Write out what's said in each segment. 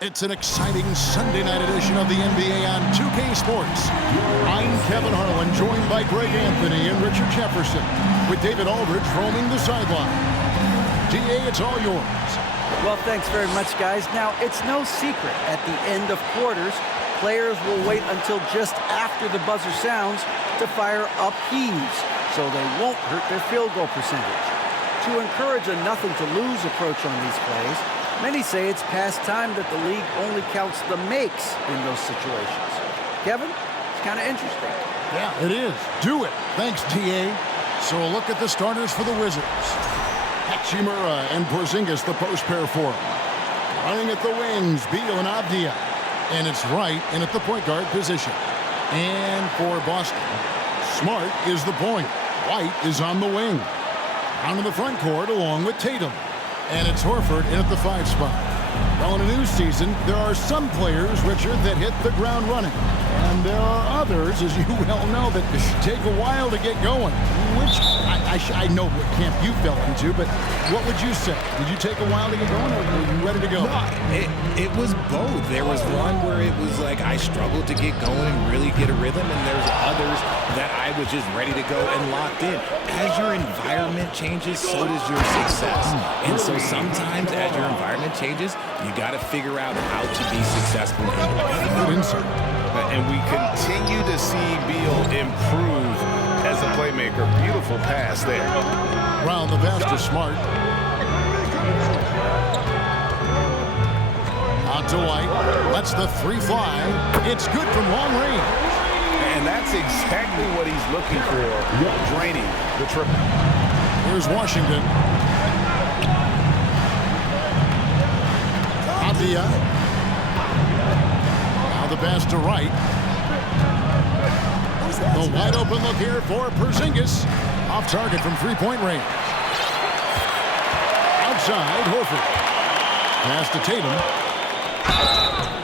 It's an exciting Sunday night edition of the NBA on 2K Sports. I'm Kevin Harlan, joined by Greg Anthony and Richard Jefferson, with David Aldridge roaming the sideline. DA, it's all yours. Well, thanks very much, guys. Now, it's no secret at the end of quarters, players will wait until just after the buzzer sounds to fire up heaves, so they won't hurt their field goal percentage. To encourage a nothing-to-lose approach on these plays, many say it's past time that the league only counts the makes in those situations. Kevin, it's kind of interesting. Yeah, it is. Do it. Thanks, TA. So a look at the starters for the Wizards. Hachimura and Porzingis, the post pair for him. Running at the wings, Beal and Avdia. And it's Wright in at the point guard position. And for Boston, Smart is the point. White is on the wing. Out in the front court along with Tatum. And it's Horford in at the 5 spot. Well, in a new season, there are some players, Richard, that hit the ground running. And there are others, as you well know, that take a while to get going. Which, I know what camp you fell into, but what would you say? Did you take a while to get going, or were you ready to go? No, it was both. There was one where it was like I struggled to get going and really get a rhythm, and there's others that I was just ready to go and locked in. As your environment changes, so does your success. And so sometimes as your environment changes, you got to figure out how to be successful. Good insight. And we continue to see Beal improve as a playmaker. Beautiful pass there. Round the pass to Smart. Out to White. Lets the 3 fly. It's good from long range. And that's exactly what he's looking for, draining the triple. Here's Washington. Avdia. Now the pass to Wright. The wide open look here for Porzingis. Off target from 3-point range. Outside, Horford. Pass to Tatum.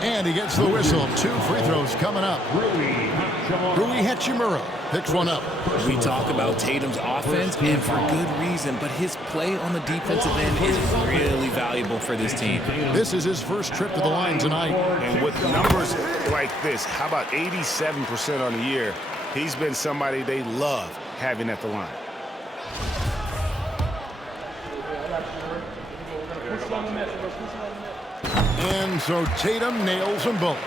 And he gets the whistle. 2 free throws coming up. Rui Hachimura picks one up. We talk about Tatum's offense, and for good reason, but his play on the defensive end is really valuable for this team. This is his first trip to the line tonight. And with numbers like this, how about 87% on the year? He's been somebody they love having at the line. And so Tatum nails them both.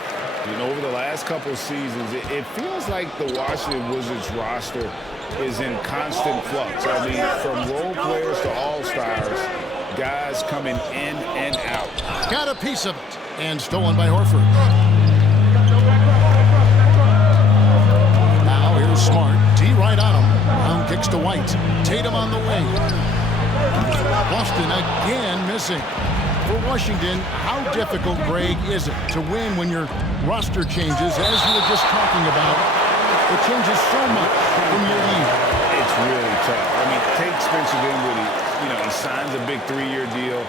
You know, over the last couple of seasons, it feels like the Washington Wizards roster is in constant flux. I mean, from role players to all-stars, guys coming in and out. Got a piece of it. And stolen by Horford. Now here's Smart. D right on him. Round kicks to White. Tatum on the wing. Boston again missing. For Washington, how difficult, Greg, is it to win when your roster changes, as you were just talking about? It changes so much from year to year. It's really tough. I mean, take Spencer Dinwiddie. You know, he signs a big 3-year deal,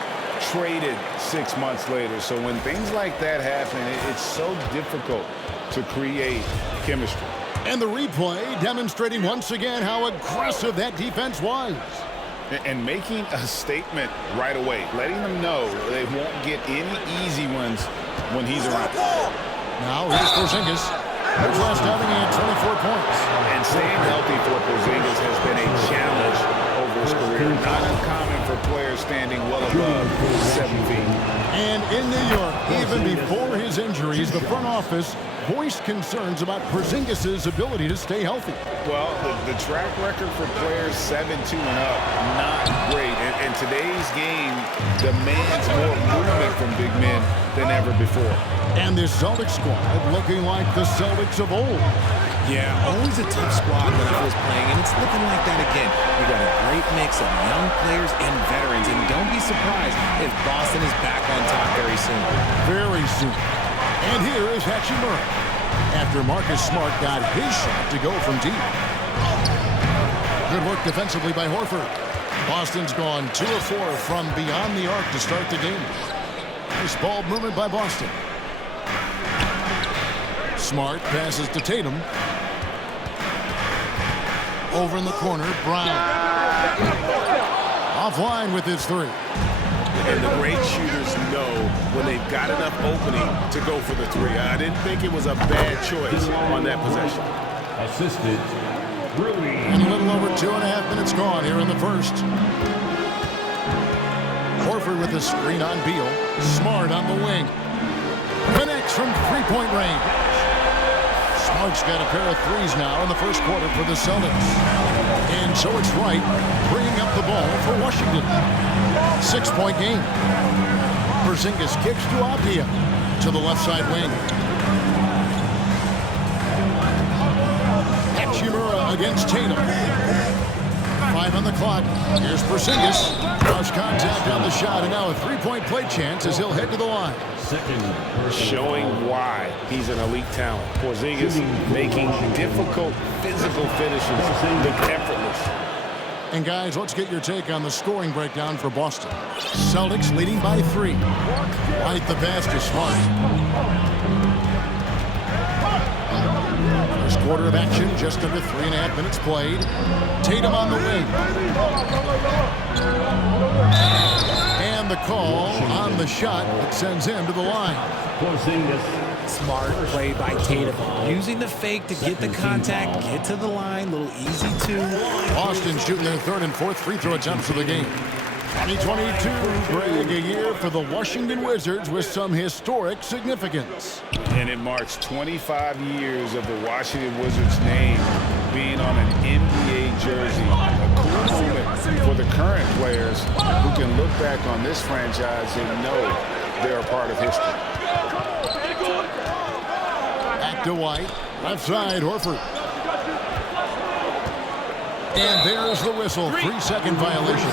traded 6 months later. So when things like that happen, it's so difficult to create chemistry. And the replay demonstrating once again how aggressive that defense was. And making a statement right away, letting them know they won't get any easy ones when he's around. Now here's Porzingis. His last outing, he had 24 points. And staying healthy for Porzingis has been a challenge over his career. Not uncommon for players standing well above 7 feet. And in New York, even before his injuries, the front office voiced concerns about Porzingis' ability to stay healthy. Well, the track record for players 7-2 and up, not great. And today's game demands more movement from big men than ever before. And this Celtics squad looking like the Celtics of old. Yeah, always a tough squad when I was playing, and it's looking like that again. We got a great mix of young players and veterans, and don't be surprised if Boston is back on top very soon. Very soon. And here is Hachimura, after Marcus Smart got his shot to go from deep. Good work defensively by Horford. Boston's gone 2 of 4 from beyond the arc to start the game. Nice ball movement by Boston. Smart passes to Tatum. Over in the corner, Brown. Offline with his 3. And the great shooters know when they've got enough opening to go for the three. I didn't think it was a bad choice on that possession. Assisted. Rui. And a little over 2.5 minutes gone here in the first. Horford with the screen on Beal. Smart on the wing. Connects from three-point range. Smart's got a pair of threes now in the first quarter for the Celtics. And so it's Wright bringing up the ball for Washington. 6-point game. Porzingis kicks to Avdia to the left side wing. Hachimura against Tatum. 5 on the clock. Here's Porzingis. Lost contact on the shot, and now a three-point play chance as he'll head to the line. Showing why he's an elite talent. Porzingis making difficult physical finishes look effortless. And guys, let's get your take on the scoring breakdown for Boston. Celtics leading by 3. Right the pass to Smart. First quarter of action, just under 3.5 minutes played. Tatum on the wing. And the call on the shot that sends him to the line. Smart play by Tatum. Using the fake to get the contact, get to the line, little easy two. Boston shooting their third and fourth free throw attempts of the game. 2022, Greg, a year for the Washington Wizards with some historic significance. And it marks 25 years of the Washington Wizards name being on an NBA jersey. A cool moment for the current players who can look back on this franchise and know they're a part of history. Back to White. Left side, Horford. And there's the whistle. 3-second violation.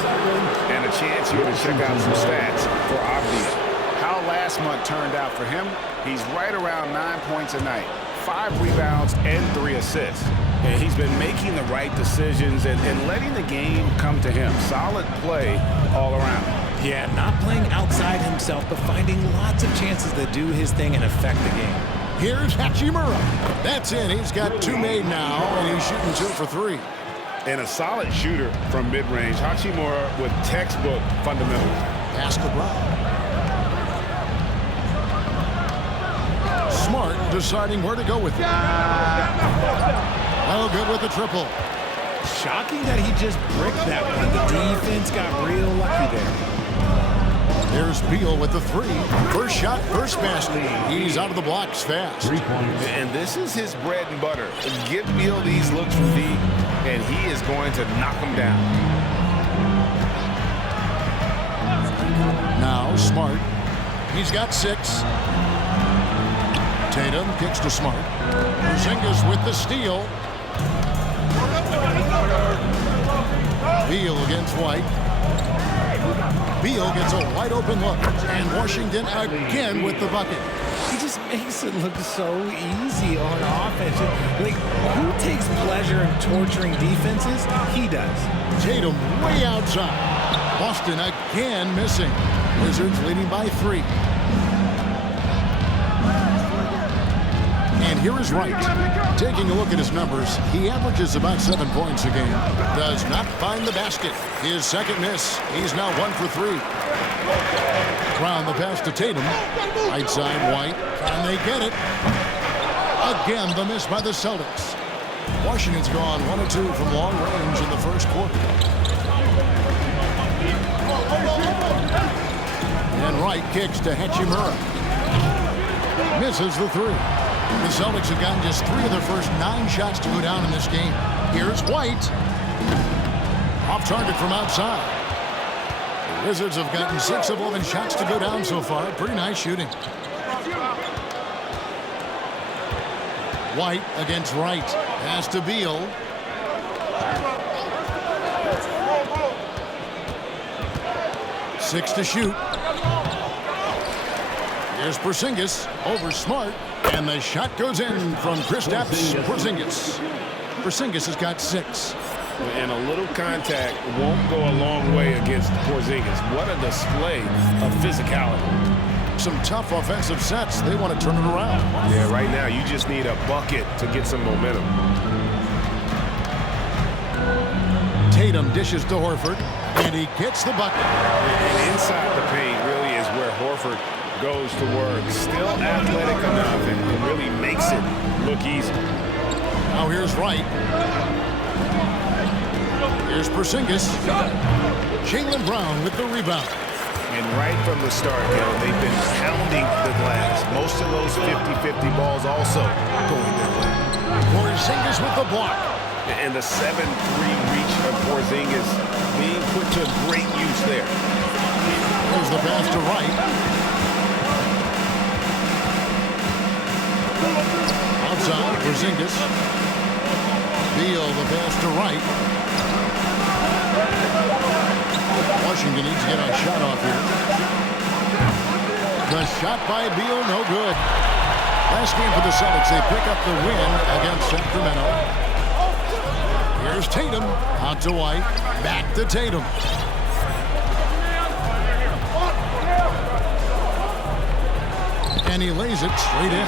And a chance here to check out some stats for Avdia. How last month turned out for him, he's right around 9 points a night, 5 rebounds, and 3 assists. And he's been making the right decisions and letting the game come to him. Solid play all around. Yeah, not playing outside himself, but finding lots of chances to do his thing and affect the game. Here's Hachimura. That's it. He's got 2 made now, and he's shooting 2 for 3. And a solid shooter from mid-range. Hachimura with textbook fundamentals. Pass to Brown. Smart deciding where to go with it. Oh, good with the triple. Shocking that he just bricked that one. The defense got real lucky there. There's Beal with the 3. First shot, first basket. He's out of the blocks fast. And this is his bread and butter. Give Beal these looks from deep, and he is going to knock them down. Now Smart. He's got 6. Tatum kicks to Smart. Porzingis with the steal. Beal against White. Beal gets a wide open look, and Washington again with the bucket. He just makes it look so easy on offense. Like, who takes pleasure in torturing defenses? He does. Tatum way outside. Boston again missing. Wizards leading by 3. And here is Wright. Taking a look at his numbers, he averages about 7 points a game. Does not find the basket. His second miss. He's now 1 for 3. Brown the pass to Tatum. Right side, White. Can they get it? Again, the miss by the Celtics. Washington's gone 1 of 2 from long range in the first quarter. And Wright kicks to Hachimura. Misses the 3. The Celtics have gotten just 3 of their first 9 shots to go down in this game. Here's White. Off target from outside. The Wizards have gotten 6 of 11 shots to go down so far. Pretty nice shooting. White against Wright. Pass to Beal. Six to shoot. Here's Porzingis over Smart. And the shot goes in from Kristaps Porzingis. Porzingis has got 6. And a little contact won't go a long way against Porzingis. What a display of physicality. Some tough offensive sets. They want to turn it around. Yeah, right now you just need a bucket to get some momentum. Tatum dishes to Horford, and he gets the bucket. And inside the paint, goes to work. Still athletic enough and really makes it look easy. Now here's Wright. Here's Porzingis. Jaylen Brown with the rebound. And right from the start, they've been pounding the glass. Most of those 50-50 balls also going their way. Porzingis with the block. And the 7-3 reach of Porzingis being put to great use there. There's the pass to Wright. Outside, Porzingis. Beal, the pass to Wright. Washington needs to get a shot off here. The shot by Beal, no good. Last game for the Celtics, they pick up the win against Sacramento. Here's Tatum, out to White, back to Tatum. And he lays it straight in.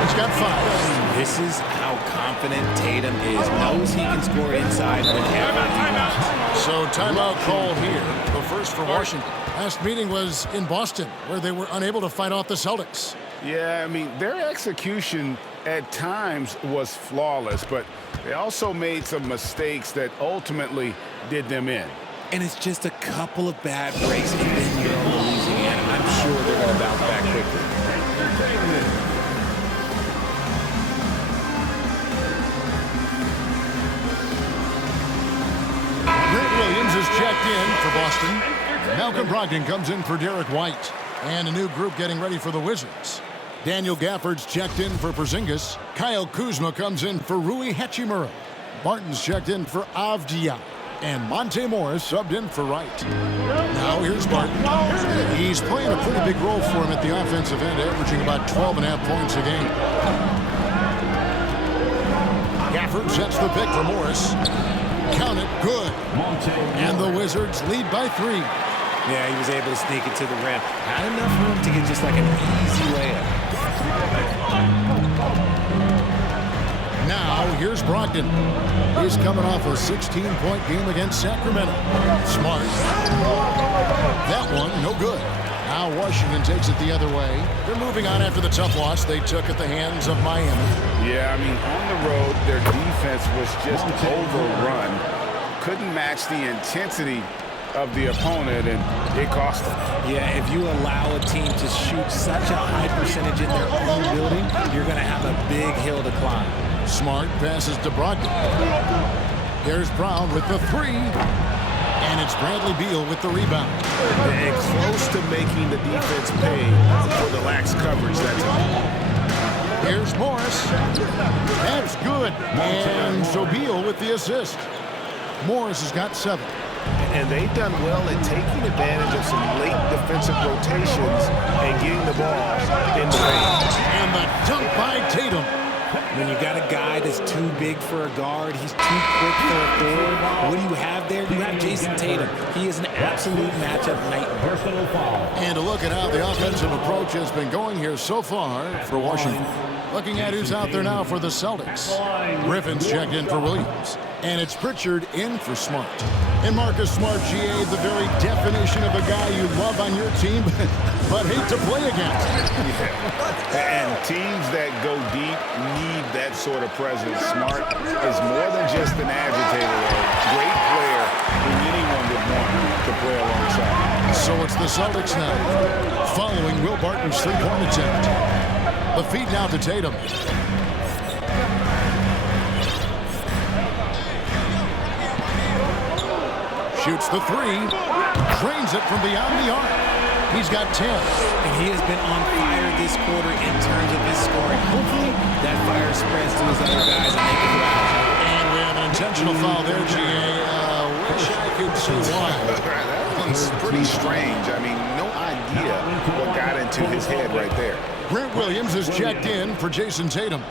He's got 5. This is how confident Tatum is. Knows he can score inside whenever he wants. So timeout call here. The first for Washington. Last meeting was in Boston, where they were unable to fight off the Celtics. Yeah, I mean, their execution at times was flawless, but they also made some mistakes that ultimately did them in. And it's just a couple of bad breaks, and then you're on Louisiana. I'm sure they're going to bounce back quickly. Grant Williams is checked in for Boston. Malcolm Brogdon comes in for Derek White. And a new group getting ready for the Wizards. Daniel Gafford's checked in for Porzingis. Kyle Kuzma comes in for Rui Hachimura. Barton's checked in for Avdia. And Monte Morris subbed in for Wright. Now here's Barton. He's playing a pretty big role for him at the offensive end, averaging about 12.5 points a game. Gafford sets the pick for Morris. Count it, good. And the Wizards lead by 3. Yeah, he was able to sneak it to the rim. Not enough room to get just like an easy layup. Now, here's Brogdon. He's coming off a 16-point game against Sacramento. Smart. That one, no good. Now Washington takes it the other way. They're moving on after the tough loss they took at the hands of Miami. Yeah, I mean, on the road, their defense was just overrun. Couldn't match the intensity of the opponent, and it cost them. Yeah, if you allow a team to shoot such a high percentage in their own building, you're going to have a big hill to climb. Smart passes to Brogdon. Here's Brown with the 3. And it's Bradley Beal with the rebound. And close to making the defense pay for the lax coverage that time. Here's Morris. That's good. And so Beal with the assist. Morris has got 7. And they've done well at taking advantage of some late defensive rotations and getting the ball in the range. And the dunk by Tatum. When you got a guy that's too big for a guard, he's too quick for a forward, what do you have there? You have Jason Tatum. He is an absolute matchup nightmare. Personal foul. And to look at how the offensive approach has been going here so far for Washington. Looking at who's out there now for the Celtics. Griffin's checked in for Williams. And it's Pritchard in for Smart. And Marcus Smart, GA, the very definition of a guy you love on your team, but hate to play against. And teams that go deep need that sort of presence. Smart is more than just an agitator. A great player who anyone would want to play alongside. So it's the Celtics now, following Will Barton's 3-point attempt. The feed now to Tatum. Shoots the 3. Drains it from beyond the arc. He's got 10. And he has been on fire this quarter in terms of his scoring. Hopefully, that fire spreads to his other guys and they can foul. And we have an intentional foul there, GA. Wish I could see why. That one's pretty strange. I mean, no idea what got into his head right there. Grant Williams is checked in for Jason Tatum.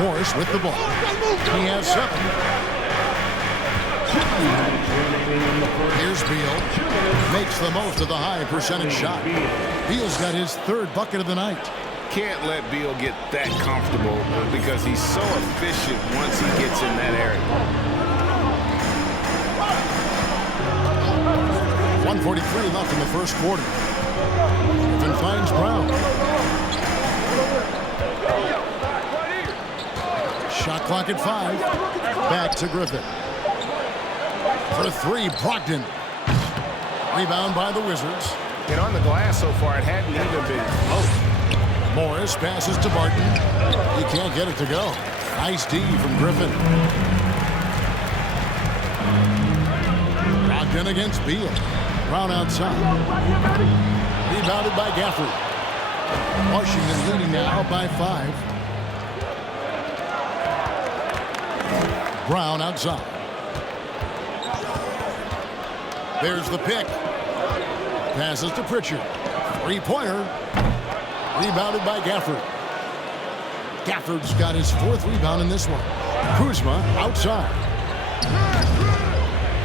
Morris with the ball. He has 7. Here's Beal. Makes the most of the high percentage shot. Beal's got his 3rd bucket of the night. Can't let Beal get that comfortable because he's so efficient once he gets in that area. 1:43 left in the first quarter. Griffin finds Brown. Shot clock at 5. Back to Griffin. For 3, Brogdon. Rebound by the Wizards. And on the glass so far, it hadn't even been close. Morris passes to Barton. He can't get it to go. Nice D from Griffin. Brogdon against Beal. Brown outside. Rebounded by Gafford. Washington leading now by 5. Brown outside. There's the pick. Passes to Pritchard. 3-pointer. Rebounded by Gafford. Gafford's got his 4th rebound in this one. Kuzma outside.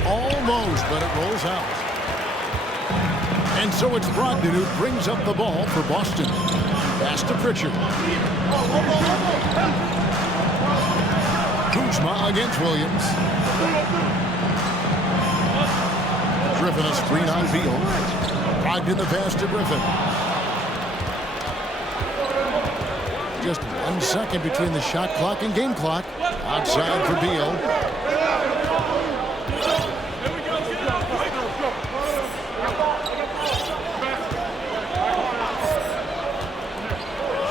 Almost, but it rolls out. And so it's Brogdon who brings up the ball for Boston. Pass to Pritchard. Kuzma against Williams. Griffin a screen on Beal. Brogdon the pass to Griffin. Just 1 second between the shot clock and game clock. Outside for Beal.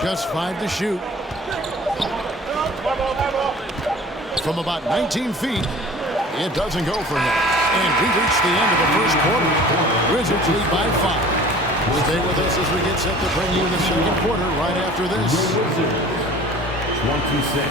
Just 5 to shoot. From about 19 feet, it doesn't go for him. And we reach the end of the first quarter. Wizards lead by 5. Stay with us as we get set to bring you the second quarter right after this. 26.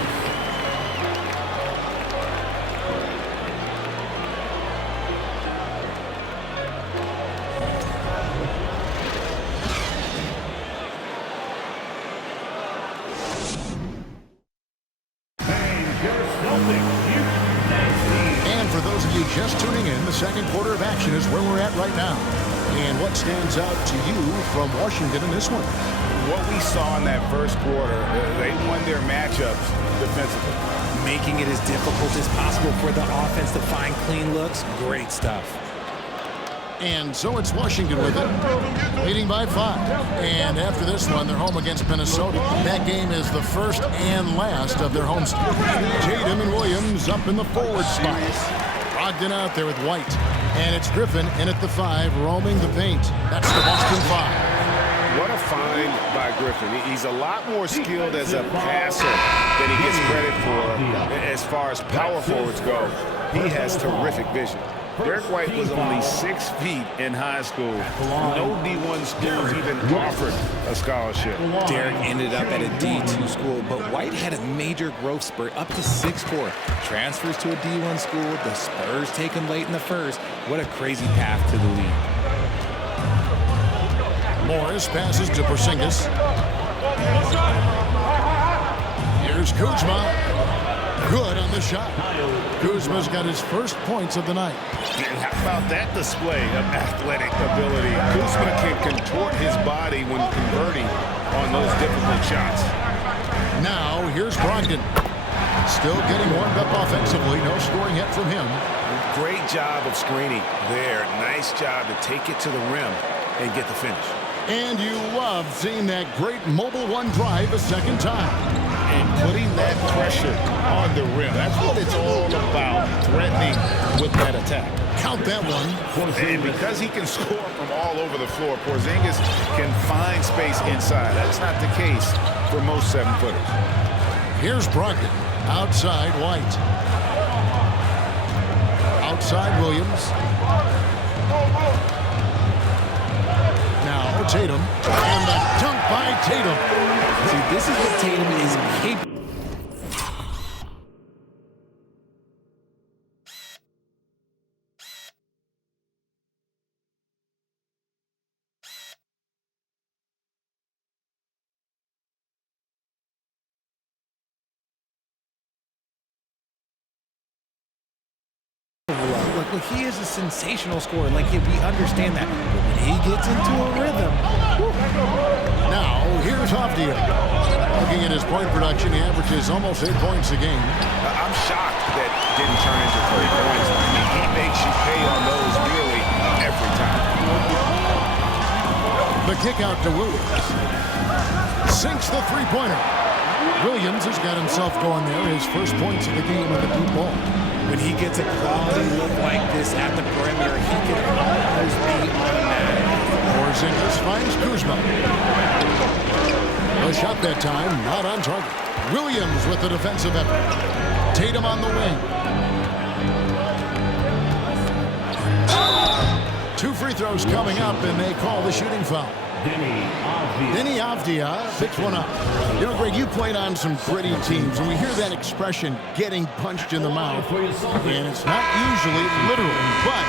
And for those of you just tuning in, the second quarter of action is where we're at right now. And what stands out to you from Washington in this one? What we saw in that first quarter, they won their matchups defensively. Making it as difficult as possible for the offense to find clean looks. Great stuff. And so it's Washington with it, leading by 5. And after this one, they're home against Minnesota. That game is the first and last of their homestand. Tatum and Williams up in the forward spot. Brogdon out there with White. And it's Griffin in at the 5, roaming the paint. That's the Boston 5. What a find by Griffin. He's a lot more skilled as a passer than he gets credit for as far as power forwards go. He has terrific vision. Derek White was only 6 feet in high school. No D1 schools even offered a scholarship. Derek ended up at a D2 school, but White had a major growth spurt up to 6'4". Transfers to a D1 school. The Spurs take him late in the first. What a crazy path to the league. Morris passes to Porzingis. Here's Kuzma. Good on the shot. Kuzma's got his first points of the night. And how about that display of athletic ability? Kuzma can contort his body when converting on those difficult shots. Now, here's Brogdon. Still getting warmed up offensively. No scoring yet from him. Great job of screening there. Nice job to take it to the rim and get the finish. And you love seeing that great mobile one drive a second time. And putting that pressure on the rim. That's what it's all about, threatening with that attack. Count that one. And because he can score from all over the floor, Porzingis can find space inside. That's not the case for most 7-footers. Here's Brogdon. Outside White. Outside Williams. Now Tatum. And the dunk by Tatum. See, this is what Tatum is capable. Look, he is a sensational scorer. Like, we understand that. But when he gets into a rhythm. Now, here's Avdija. Looking at his point production, he averages almost 8 points a game. I'm shocked that didn't turn into 3 points. I mean, he makes you pay on those really every time. kick out to Williams. Sinks the three-pointer. Williams has got himself going there. His first points of the game on the deep ball. When he gets a quality look like this at the perimeter, he can almost be automatic. Porzingis finds Kuzma. The shot that time, not on target. Williams with the defensive effort. Tatum on the wing. 2 free throws coming up, and they call the shooting foul. Denny Avdia picks one up. You know, Greg, you played on some gritty teams, and we hear that expression, getting punched in the mouth. And it's not usually literal, but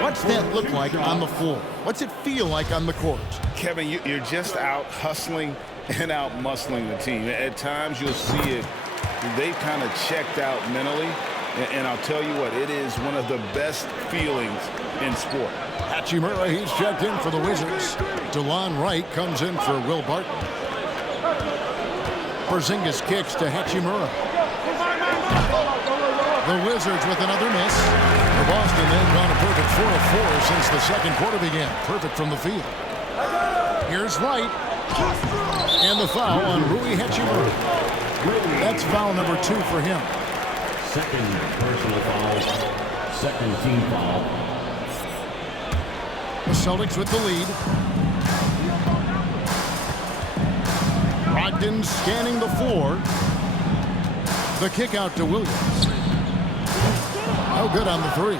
what's that look like on the floor? What's it feel like on the court? Kevin, you're just out hustling and out muscling the team. At times you'll see it. They've kind of checked out mentally. And I'll tell you what, it is one of the best feelings in sport. Hachimura, he's checked in for the Wizards. DeLon Wright comes in for Will Barton. Porzingis kicks to Hachimura. The Wizards with another miss. For Boston, they've gone a perfect 4 of 4 since the second quarter began. Perfect from the field. Here's Wright. And the foul on Rui Hachimura. That's foul number 2 for him. Second personal foul. Second team foul. The Celtics with the lead. Brogdon scanning the floor. The kick out to Williams. No good on the 3.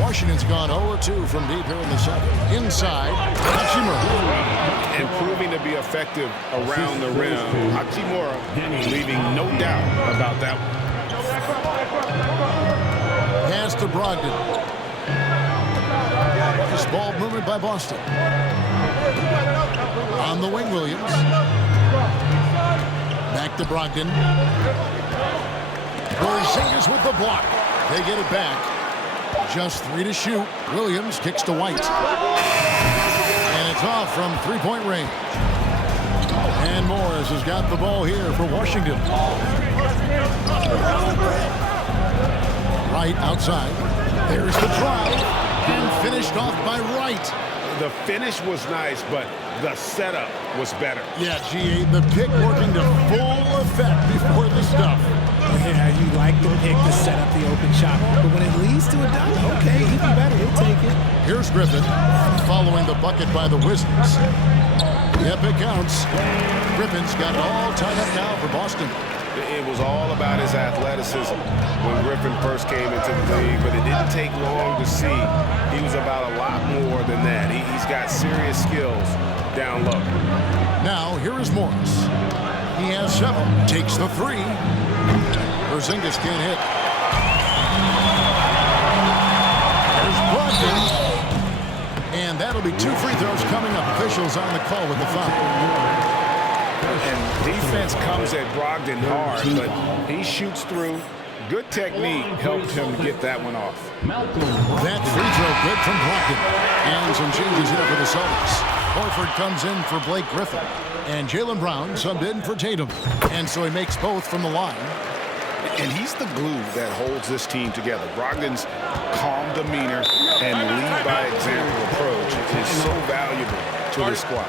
Washington's gone 0-2 from deep here in the second. Inside, Hachimura. And proving to be effective around the rim. Hachimura leaving no doubt about that one. Pass to Brogdon. This ball movement by Boston. On the wing, Williams. Back to Brogdon. Porzingis with the block. They get it back. Just 3 to shoot. Williams kicks to White. And it's off from three-point range. And Morris has got the ball here for Washington. Wright outside. There's the drive. And finished off by Wright. The finish was nice, but the setup was better. Yeah, GA, the pick working to full effect before the stuff. Yeah, you like the pick to set up the open shot. But when it leads to a dunk, okay, even better. We'll take it. Here's Griffin following the bucket by the Wizards. Yep, it counts. Griffin's got it all tied up now for Boston. It was all about his athleticism when Griffin first came into the league, but it didn't take long to see he was about a lot more than that. He's got serious skills down low. Now, here is Morris. He has 7. Takes the 3. Porzingis can't hit. There's Brogdon. And that'll be 2 free throws coming up. Officials on the call with the foul. And defense comes at Brogdon hard, but he shoots through. Good technique helped him get that one off. That free throw good from Brogdon. And some changes here for the Celtics. Horford comes in for Blake Griffin. And Jaylen Brown subbed in for Tatum. And so he makes both from the line. And he's the glue that holds this team together. Brogdon's calm demeanor and lead-by-example approach is so valuable to this squad.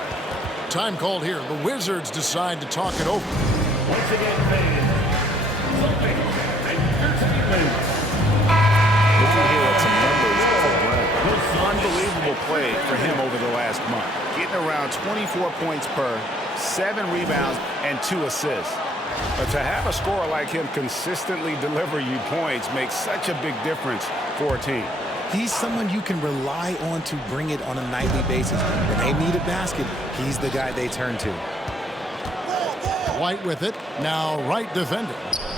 Time called here. The Wizards decide to talk it over. Once again, fans. Looking here at some numbers for Brown. Unbelievable play for him over the last month. Getting around 24 points per, 7 rebounds, and 2 assists. But to have a scorer like him consistently deliver you points makes such a big difference for a team. He's someone you can rely on to bring it on a nightly basis. When they need a basket, he's the guy they turn to. White with it. Now Wright defending.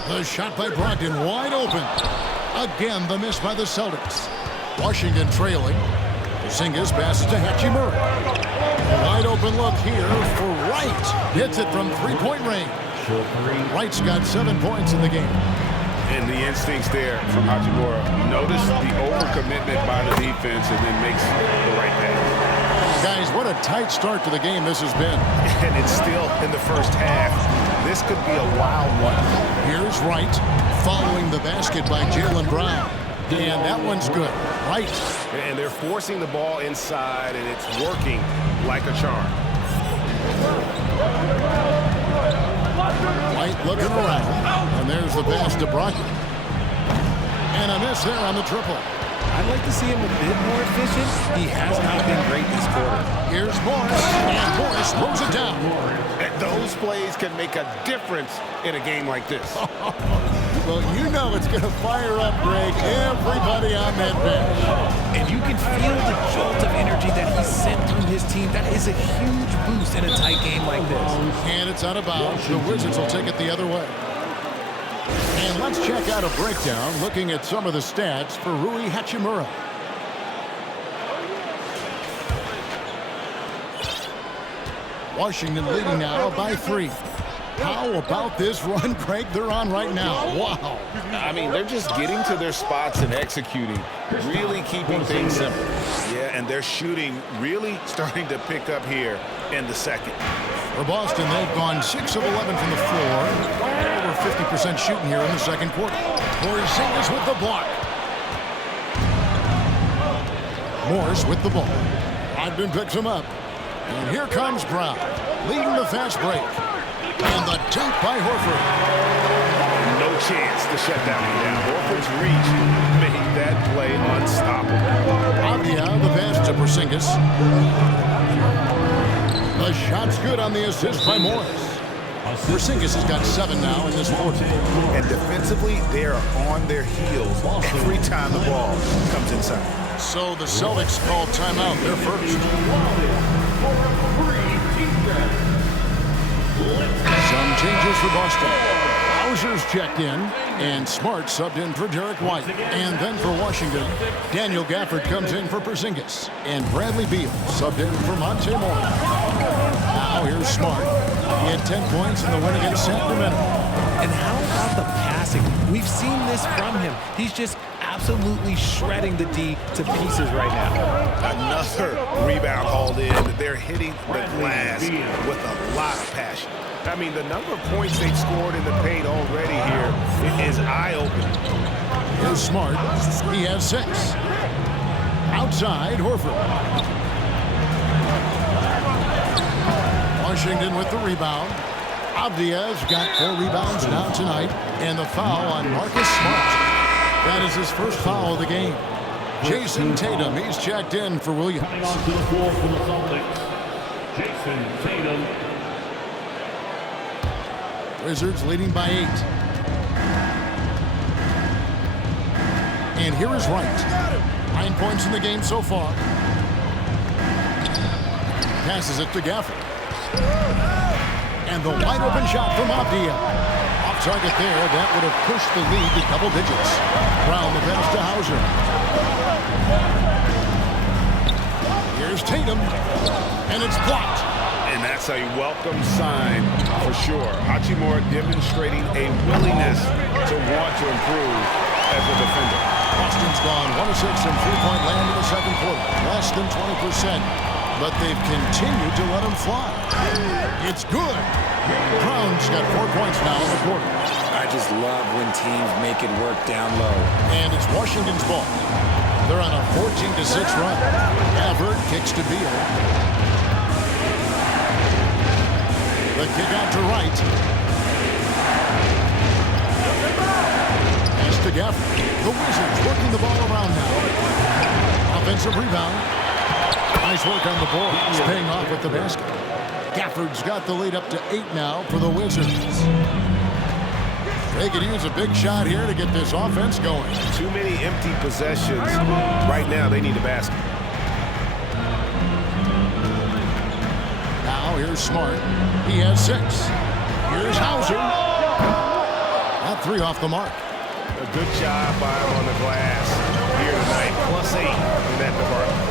The shot by Brogdon wide open. Again, the miss by the Celtics. Washington trailing. Porzingis passes to Hachimura. A wide open look here for Wright. Hits it from three-point range. Wright's got 7 points in the game. And the instincts there from Hachimura. Notice the overcommitment by the defense and then makes the right pass. Guys, what a tight start to the game this has been. And it's still in the first half. This could be a wild one. Here's Wright following the basket by Jaylen Brown. And that one's good. Right. And they're forcing the ball inside, and it's working like a charm. White looking around. And there's the pass to Brockton. And a miss there on the triple. I'd like to see him a bit more efficient. He has not been great this quarter. Here's Morris. And Morris throws it down. And those plays can make a difference in a game like this. Well, you know it's going to fire up, Greg, everybody on that bench. And you can feel the jolt of energy that he sent through his team. That is a huge boost in a tight game like this. And it's out of bounds. The Wizards will take it the other way. And let's check out a breakdown looking at some of the stats for Rui Hachimura. Washington leading now by 3. How about this run, Craig, they're on right now? Wow. I mean, they're just getting to their spots and executing, really keeping things simple. Yeah, and their shooting really starting to pick up here in the second. For Boston, they've gone 6 of 11 from the floor. Over 50% shooting here in the second quarter. Porzingis with the block. Morris with the ball. Ogden picks him up. And here comes Brown, leading the fast break. And the dunk by Horford. No chance to shut that one down. Horford's reach made that play unstoppable. Avdia, the pass to Porzingis. The shot's good on the assist by Morris. Porzingis has got 7 now in this quarter. And defensively, they are on their heels every time the ball comes inside. So the Celtics call timeout. They're first. Some changes for Boston. Hauser's checked in, and Smart subbed in for Derek White. And then for Washington, Daniel Gafford comes in for Porzingis. And Bradley Beal subbed in for Monte Morris. Now here's Smart. He had 10 points in the win against Sacramento. And how about the passing? We've seen this from him. He's just absolutely shredding the D to pieces right now. Another rebound hauled in. They're hitting the glass with a lot of passion. I mean, the number of points they've scored in the paint already here is eye-opening. Here's Smart. He has 6. Outside, Horford. Washington with the rebound. Avdia's got 4 rebounds now tonight. And the foul on Marcus Smart. That is his first foul of the game. Jason Tatum, he's checked in for Williams. Coming onto the floor from the Celtics, Jason Tatum. Wizards leading by 8. And here is Wright. 9 points in the game so far. Passes it to Gafford. And the wide open shot from Avdia. Off target there. That would have pushed the lead to double digits. Brown the pass to Hauser. Here's Tatum. And it's blocked. And that's a welcome sign for sure. Hachimura demonstrating a willingness to want to improve as a defender. Boston's gone 1 of 6 from three-point land in the second quarter. Less than 20%. But they've continued to let him fly. It's good. Brown's got 4 points now in the quarter. I just love when teams make it work down low. And it's Washington's ball. They're on a 14-6 run. Gafford kicks to Beal. The kick out to Wright. Pass to Gafford. The Wizards working the ball around now. Offensive rebound. Nice work on the boards. Paying off with the basket. Gafford's got the lead up to 8 now for the Wizards. They could use a big shot here to get this offense going. Too many empty possessions. Right now, they need a basket. Now here's Smart. He has 6. Here's Hauser. That 3 off the mark. A good job by him on the glass here tonight. +8 in that department.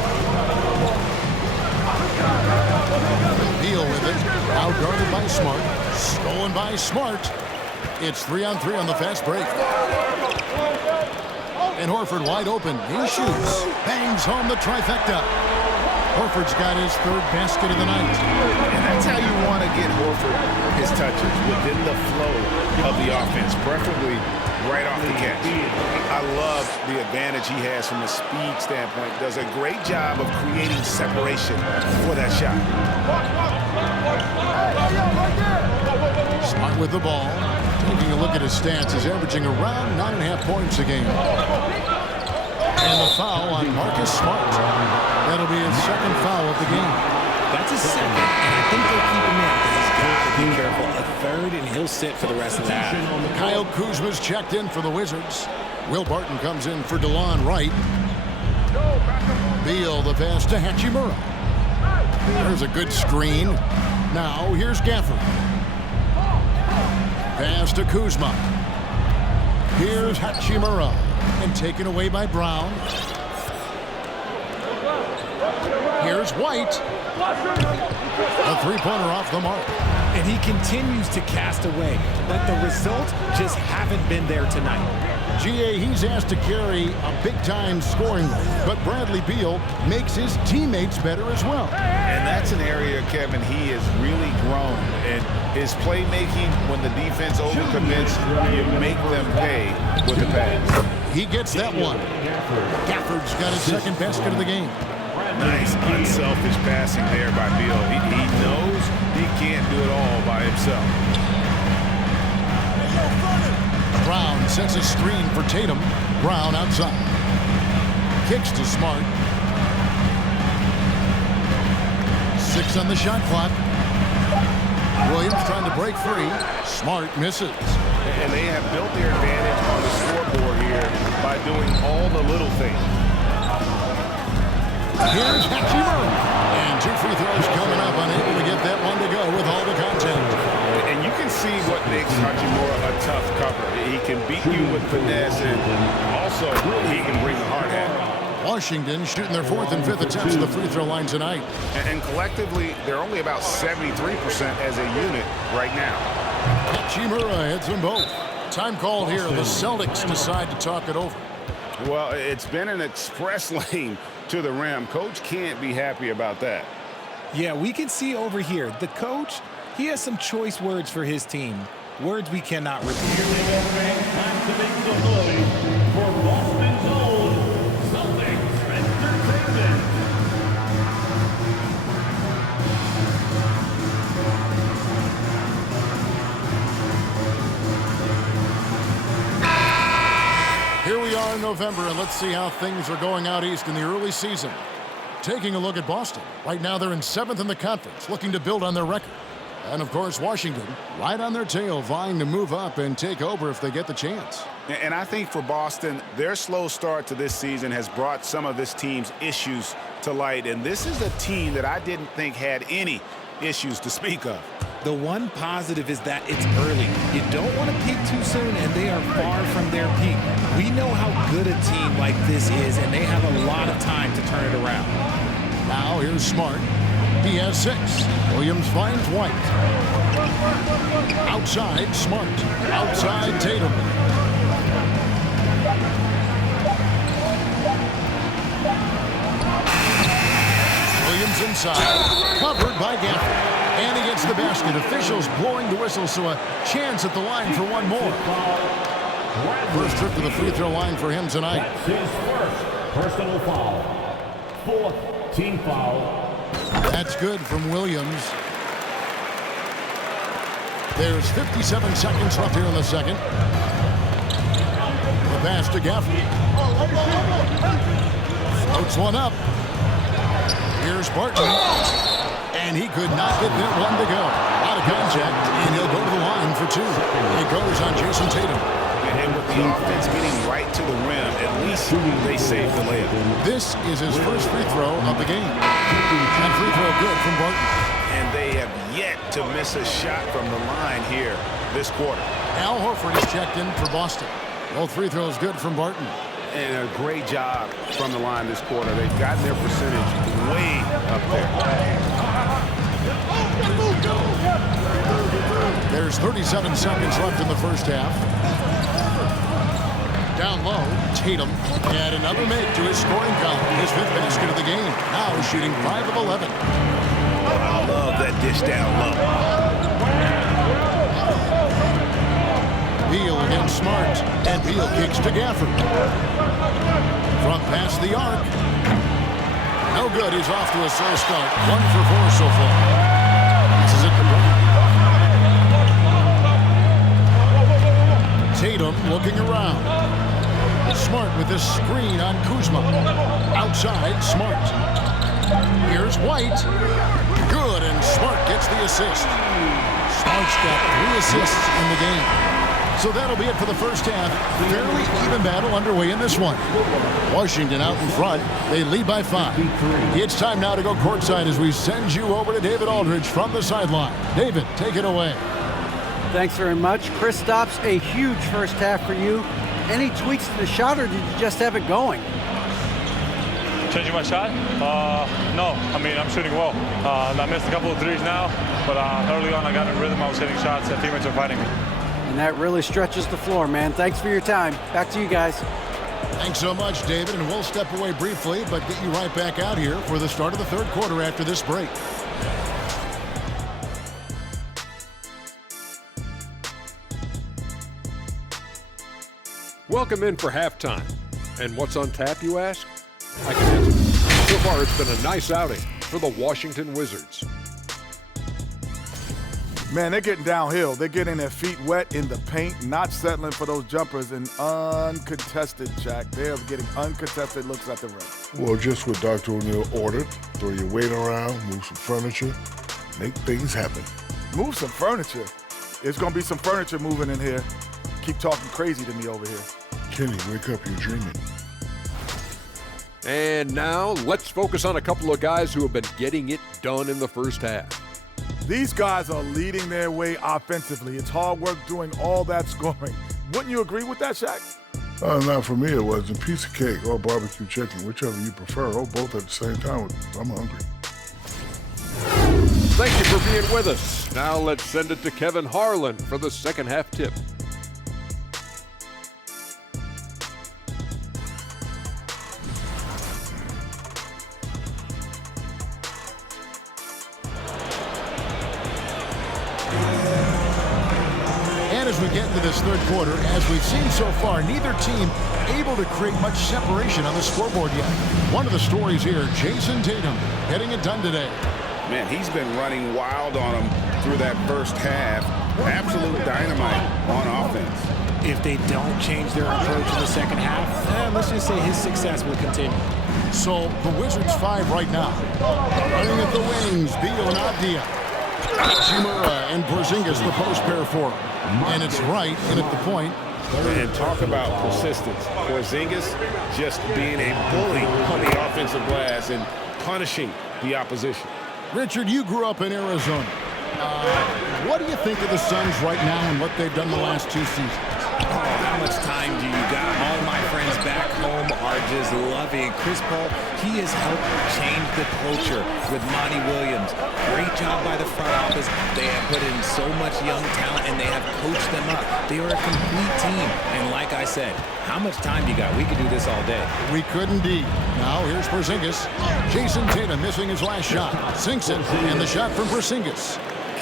Beal with it. Now guarded by Smart. Stolen by Smart. It's 3-on-3 on the fast break. And Horford wide open. He shoots. Bangs home the trifecta. Horford's got his 3rd basket of the night. And that's how you want to get Horford his touches within the flow of the offense, preferably right off the catch. I love the advantage he has from a speed standpoint. Does a great job of creating separation for that shot. Smart with the ball. Taking a look at his stats, he's averaging around 9.5 points a game. And the foul on Marcus Smart. That'll be his second foul of the game. That's a second, and I think they'll keep him in. He's got to be careful. A third, and he'll sit for the rest of that. Kyle Kuzma's checked in for the Wizards. Will Barton comes in for DeLon Wright. Beal the pass to Hachimura. There's a good screen. Now here's Gafford. Pass to Kuzma. Here's Hachimura. And taken away by Brown. Here's White. A three-pointer off the mark. And he continues to cast away, but the results just haven't been there tonight. GA, he's asked to carry a big-time scoring load, but Bradley Beal makes his teammates better as well. And that's an area, Kevin, he has really grown. And his playmaking, when the defense overcommits, you make them pay with the pass. He gets that one. Gafford's got his second basket of the game. Nice, unselfish passing there by Beal. He knows he can't do it all by himself. Brown sets a screen for Tatum. Brown outside. Kicks to Smart. 6 on the shot clock. Williams trying to break free. Smart misses. And they have built their advantage on the scoreboard here by doing all the little things. Here's Hachimura. And 2 free throws coming up. Unable to get that one to go with all the contact. And you can see what makes Hachimura a tough cover. He can beat you with finesse, and also he can bring the hard hat. Washington shooting their 4th and 5th attempts at the free throw line tonight. And collectively, they're only about 73% as a unit right now. Hachimura hits them both. Time called here. The Celtics decide to talk it over. Well, it's been an express lane to the rim. Coach can't be happy about that. Yeah, we can see over here, the coach, he has some choice words for his team. Words we cannot repeat. Time to make some noise for Boston's own Celtics Entertainment. Here we are in November, and let's see how things are going out east in the early season. Taking a look at Boston. Right now they're in 7th in the conference, looking to build on their record. And, of course, Washington right on their tail, vying to move up and take over if they get the chance. And I think for Boston, their slow start to this season has brought some of this team's issues to light. And this is a team that I didn't think had any issues to speak of. The one positive is that it's early. You don't want to peak too soon, and they are far from their peak. We know how good a team like this is, and they have a lot of time to turn it around. Now here's Smart. He has 6. Williams finds White. Outside, Smart. Outside, Tatum. Williams inside. Covered by Gafford. And he gets the basket. Officials blowing the whistle, so a chance at the line for one more. First trip to the free throw line for him tonight. That's his first personal foul. 4th team foul. That's good from Williams. There's 57 seconds left here in the second. The pass to Gafford. Floats one up. Here's Barton. And he could not get that one to go. Out of contact, and he'll go to the line for 2. It goes on Jason Tatum. And with the offense getting right to the rim, at least they saved the layup. This is his first free throw of the game. And free throw good from Barton. And they have yet to miss a shot from the line here this quarter. Al Horford is checked in for Boston. Both free throws good from Barton. And a great job from the line this quarter. They've gotten their percentage way up there. There's 37 seconds left in the first half. Down low, Tatum had another make to his scoring column. His 5th basket of the game. Now shooting 5 of 11. I love that dish down low. Beal against Smart. And Beal kicks to Gafford. From past the arc. No good. He's off to a slow start. 1 for 4 so far. This is it. Tatum looking around. Smart with this screen on Kuzma. Outside, Smart. Here's White. Good, and Smart gets the assist. Smart's got 3 assists in the game. So that'll be it for the first half. Fairly even battle underway in this one. Washington out in front. They lead by 5. It's time now to go courtside as we send you over to David Aldridge from the sideline. David, take it away. Thanks very much. Kristaps, a huge first half for you. Any tweaks to the shot, or did you just have it going? Changing my shot? No. I mean, I'm shooting well. I missed a couple of threes now, but early on I got in rhythm. I was hitting shots and teammates are fighting me. And that really stretches the floor, man. Thanks for your time. Back to you guys. Thanks so much, David, and we'll step away briefly, but get you right back out here for the start of the third quarter after this break. Welcome in for halftime. And what's on tap, you ask? I can answer. So far, it's been a nice outing for the Washington Wizards. Man, they're getting downhill. They're getting their feet wet in the paint, not settling for those jumpers, and uncontested, Jack. They are getting uncontested looks at the rim. Well, just what Dr. O'Neil ordered. Throw your weight around, move some furniture, make things happen. Move some furniture. It's going to be some furniture moving in here. Keep talking crazy to me over here. Kenny, wake up, you're dreaming. And now, let's focus on a couple of guys who have been getting it done in the first half. These guys are leading their way offensively. It's hard work doing all that scoring. Wouldn't you agree with that, Shaq? Not for me, it wasn't. Piece of cake or barbecue chicken, whichever you prefer, or both at the same time. I'm hungry. Thank you for being with us. Now let's send it to Kevin Harlan for the second half tip. As we get into this third quarter, as we've seen so far, neither team able to create much separation on the scoreboard yet. One of the stories here, Jason Tatum getting it done today. Man, he's been running wild on him through that first half. Absolute dynamite on offense. If they don't change their approach in the second half, let's just say his success will continue. So the Wizards 5 right now. Running at the wings, Beal and Avdia. Hachimura and Porzingis, the post pair for him. And it's right in at the point. And talk about persistence. Porzingis just being a bully on the offensive glass and punishing the opposition. Richard, you grew up in Arizona. What do you think of the Suns right now and what they've done the last 2 seasons? Oh, how much time do you got? All my friends back home are just loving Chris Paul. He has helped change the culture with Monty Williams. Great job by the front office. They have put in so much young talent, and they have coached them up. They are a complete team. And like I said, how much time do you got? We could do this all day. We could indeed. Now here's Porzingis. Jason Tatum missing his last shot. Sinks it, and the shot from Porzingis.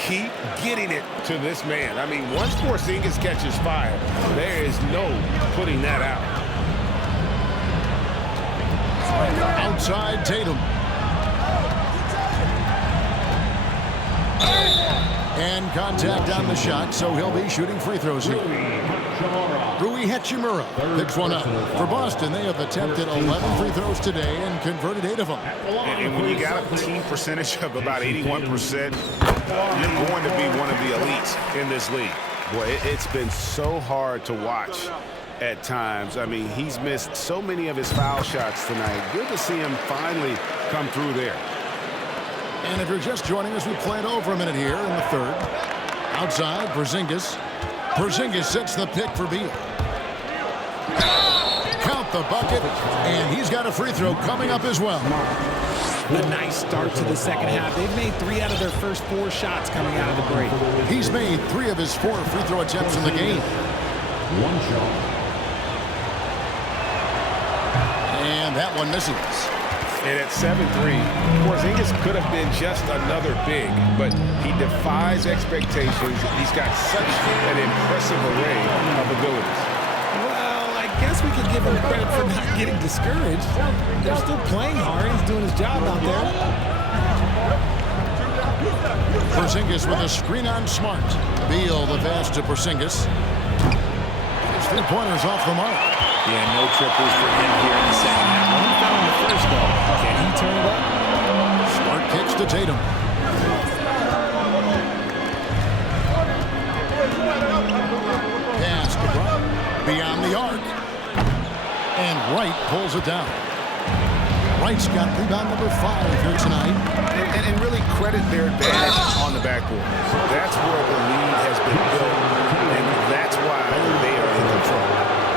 Keep getting it to this man. I mean, once Porzingis catches fire, there is no putting that out. Outside Tatum. And contact on the shot, so he'll be shooting free throws here. Rui Hachimura picks one up. For Boston, they have attempted 11 free throws today and converted 8 of them. And when you got a team percentage of about 81%, you're going to be one of the elites in this league. Boy, it's been so hard to watch at times. I mean, he's missed so many of his foul shots tonight. Good to see him finally come through there. And if you're just joining us, we play it over a minute here in the third. Outside, Porzingis. Porzingis sets the pick for Beal. Count the bucket, and he's got a free throw coming up as well. A nice start to the second half. They've made 3 out of their first 4 shots coming out of the break. He's made 3 of his 4 free throw attempts in the game. 1 shot. And that one misses. And at 7'3", Porzingis could have been just another big, but he defies expectations. He's got such an impressive array of abilities. Well, I guess we could give him credit for not getting discouraged. They're still playing hard. He's doing his job out there. Porzingis with a screen on Smart. Beal the pass to Porzingis. His three-pointers off the mark. Yeah, no triples for him here in the second half. One foul in the first, though. Can he turn it up? Smart kicks to Tatum. Pass to Brown. Beyond the arc. And Wright pulls it down. Wright's got rebound number 5 here tonight. And really credit their advantage on the backboard. That's where the lead has been built, and that's why they are in control.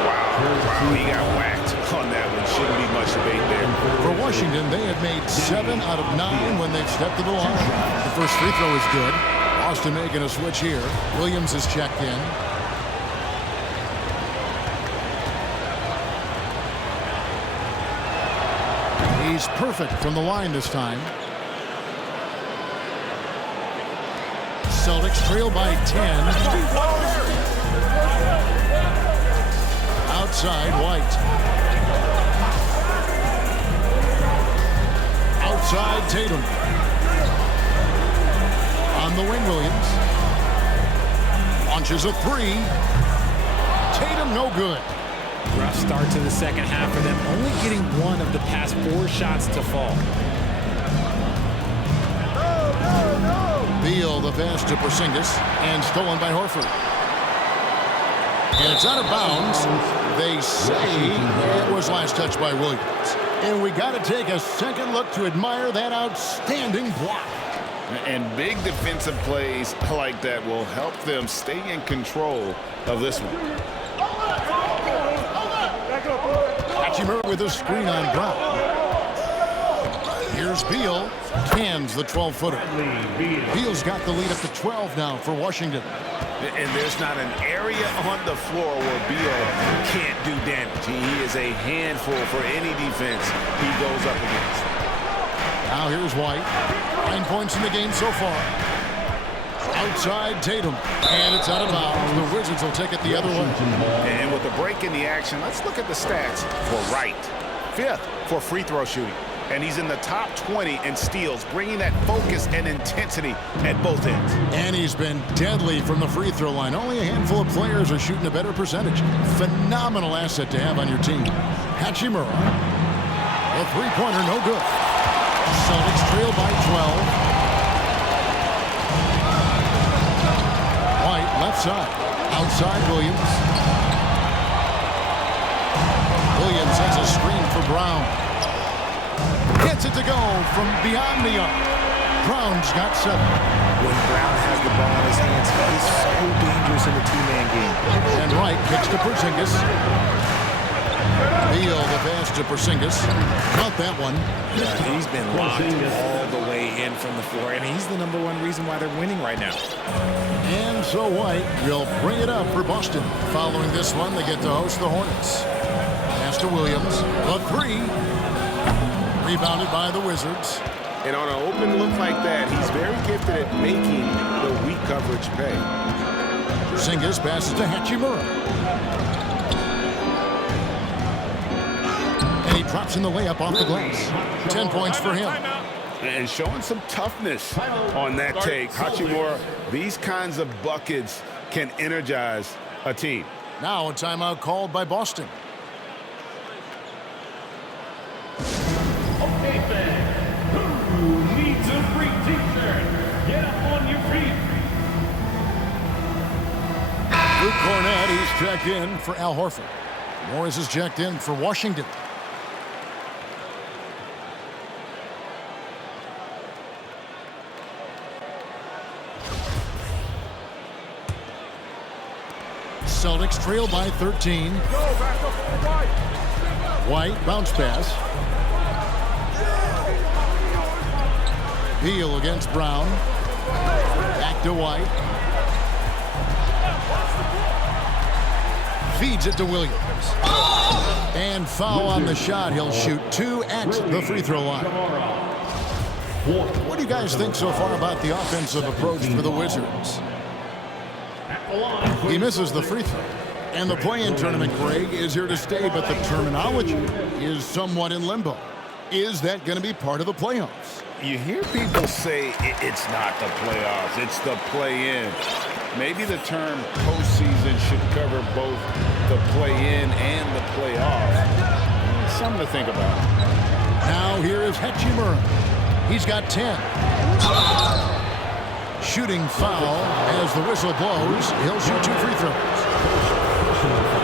Wow, he got whacked on that one. Shouldn't be much debate there. For Washington, they had made 7 out of 9 when they've stepped to the line. The first free throw is good. Boston making a switch here. Williams is checked in. He's perfect from the line this time. Celtics trail by 10. Outside, White. Outside, Tatum. On the wing, Williams. Launches a 3. Tatum, no good. Rough start to the second half for them, only getting 1 of the past 4 shots to fall. Beal the pass to Porzingis and stolen by Horford. And it's out of bounds. They say it was last touched by Williams. And we got to take a second look to admire that outstanding block. And big defensive plays like that will help them stay in control of this one. Hachimura with a screen on Brown. Here's Beal. Cans the 12-footer. Beal's got the lead up to 12 now for Washington. And there's not an area on the floor where Beal can't do damage. He is a handful for any defense he goes up against. Now here's White. 9 points in the game so far. Outside Tatum. And it's out of bounds. The Wizards will take it the other way. And with the break in the action, let's look at the stats for Wright. 5th for free throw shooting. And he's in the top 20 in steals, bringing that focus and intensity at both ends. And he's been deadly from the free throw line. Only a handful of players are shooting a better percentage. Phenomenal asset to have on your team. Hachimura. The three-pointer, no good. Celtics trail by 12. White, left side. Outside Williams. Williams has a screen for Brown. Gets it to go from beyond the arc. Brown's got 7. When Brown has the ball in his hands, he's so dangerous in the two-man game. And Wright kicks to Porzingis. Beal the pass to Porzingis. Caught that one. Yeah, he's been locked all the way in from the floor, and he's the #1 reason why they're winning right now. And so White will bring it up for Boston. Following this one, they get to host the Hornets. Pass to Williams. A 3. Rebounded by the Wizards. And on an open look like that, he's very gifted at making the weak coverage pay. Porzingis passes to Hachimura. And he drops in the layup off the glass. 10 points for him. And showing some toughness on that take. Hachimura, these kinds of buckets can energize a team. Now a timeout called by Boston. Okay, fans, who needs a free t-shirt? Get up on your feet. Luke Cornett, he's checked in for Al Horford. Morris is checked in for Washington. Celtics trail by 13. White bounce pass. Beal against Brown. Back to White. Feeds it to Williams. And foul on the shot. He'll shoot 2 at the free throw line. What do you guys think so far about the offensive approach for the Wizards? He misses the free throw. And the play-in tournament, Greg, is here to stay, but the terminology is somewhat in limbo. Is that going to be part of the playoffs? You hear people say it's not the playoffs, it's the play-in. Maybe the term postseason should cover both the play-in and the playoffs. Something to think about. Now here is Hachimura. He's got 10. Shooting foul as the whistle blows. He'll shoot 2 free throws.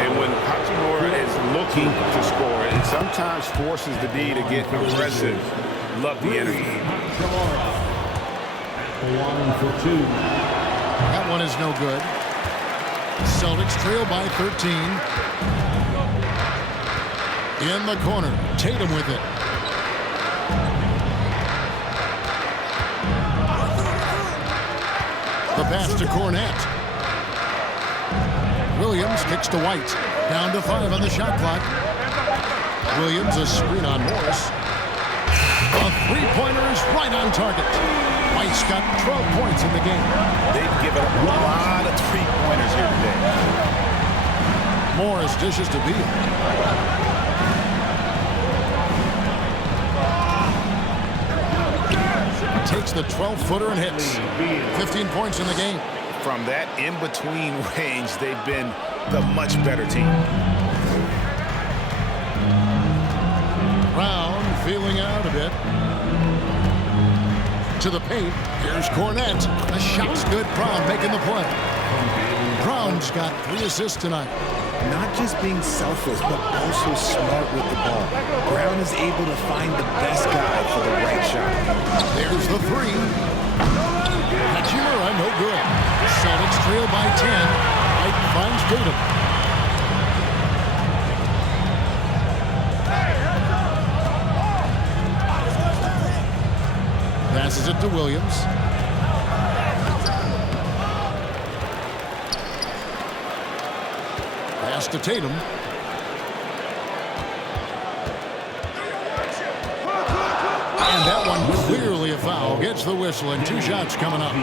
And when Hachimura is looking to score, it sometimes forces the D to get aggressive. Love the energy. That one is no good. Celtics trail by 13. In the corner, Tatum with it. The pass to Cornette. Williams kicks to White. Down to 5 on the shot clock. Williams a screen on Morris. A three-pointer is right on target. White's got 12 points in the game. They've given up a lot of three-pointers here today. Morris dishes to Beal. Takes the 12-footer and hits. 15 points in the game. From that in-between range, they've been the much better team. Brown feeling out a bit. To the paint. Here's Cornette. The shot's good. Brown making the play. Brown's got 3 assists tonight. Not just being selfless, but also smart with the ball. Brown is able to find the best guy for the right shot. There's the 3. Hachimura, no good. Celtics trail by 10. White finds Tatum. Passes it to Williams. Pass to Tatum. And that one clearly a foul. Gets the whistle and 2 shots coming up.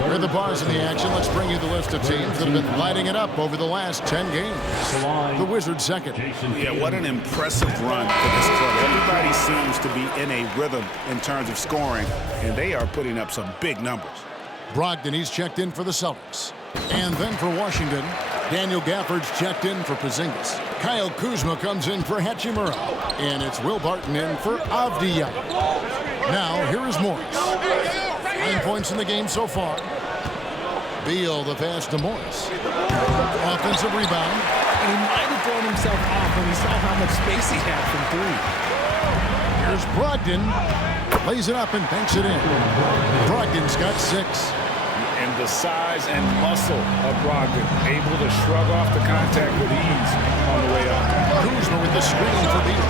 We're the bars in the action. Let's bring you the list of teams that have been lighting it up over the last 10 games. The Wizards second. Yeah, what an impressive run for this club. Everybody seems to be in a rhythm in terms of scoring, and they are putting up some big numbers. Brogdon, he's checked in for the Celtics. And then for Washington, Daniel Gafford's checked in for Porzingis. Kyle Kuzma comes in for Hachimura. And it's Will Barton in for Avdija. Now, here is Morris. 9 points in the game so far. Beal, the pass to Morris. Offensive rebound. And he might have thrown himself off when he saw how much space he had from 3. Here's Brogdon. Lays it up and banks it in. Brogdon's got 6. And the size and muscle of Brogdon, able to shrug off the contact with ease on the way up. Kuzma with the screen for Beal.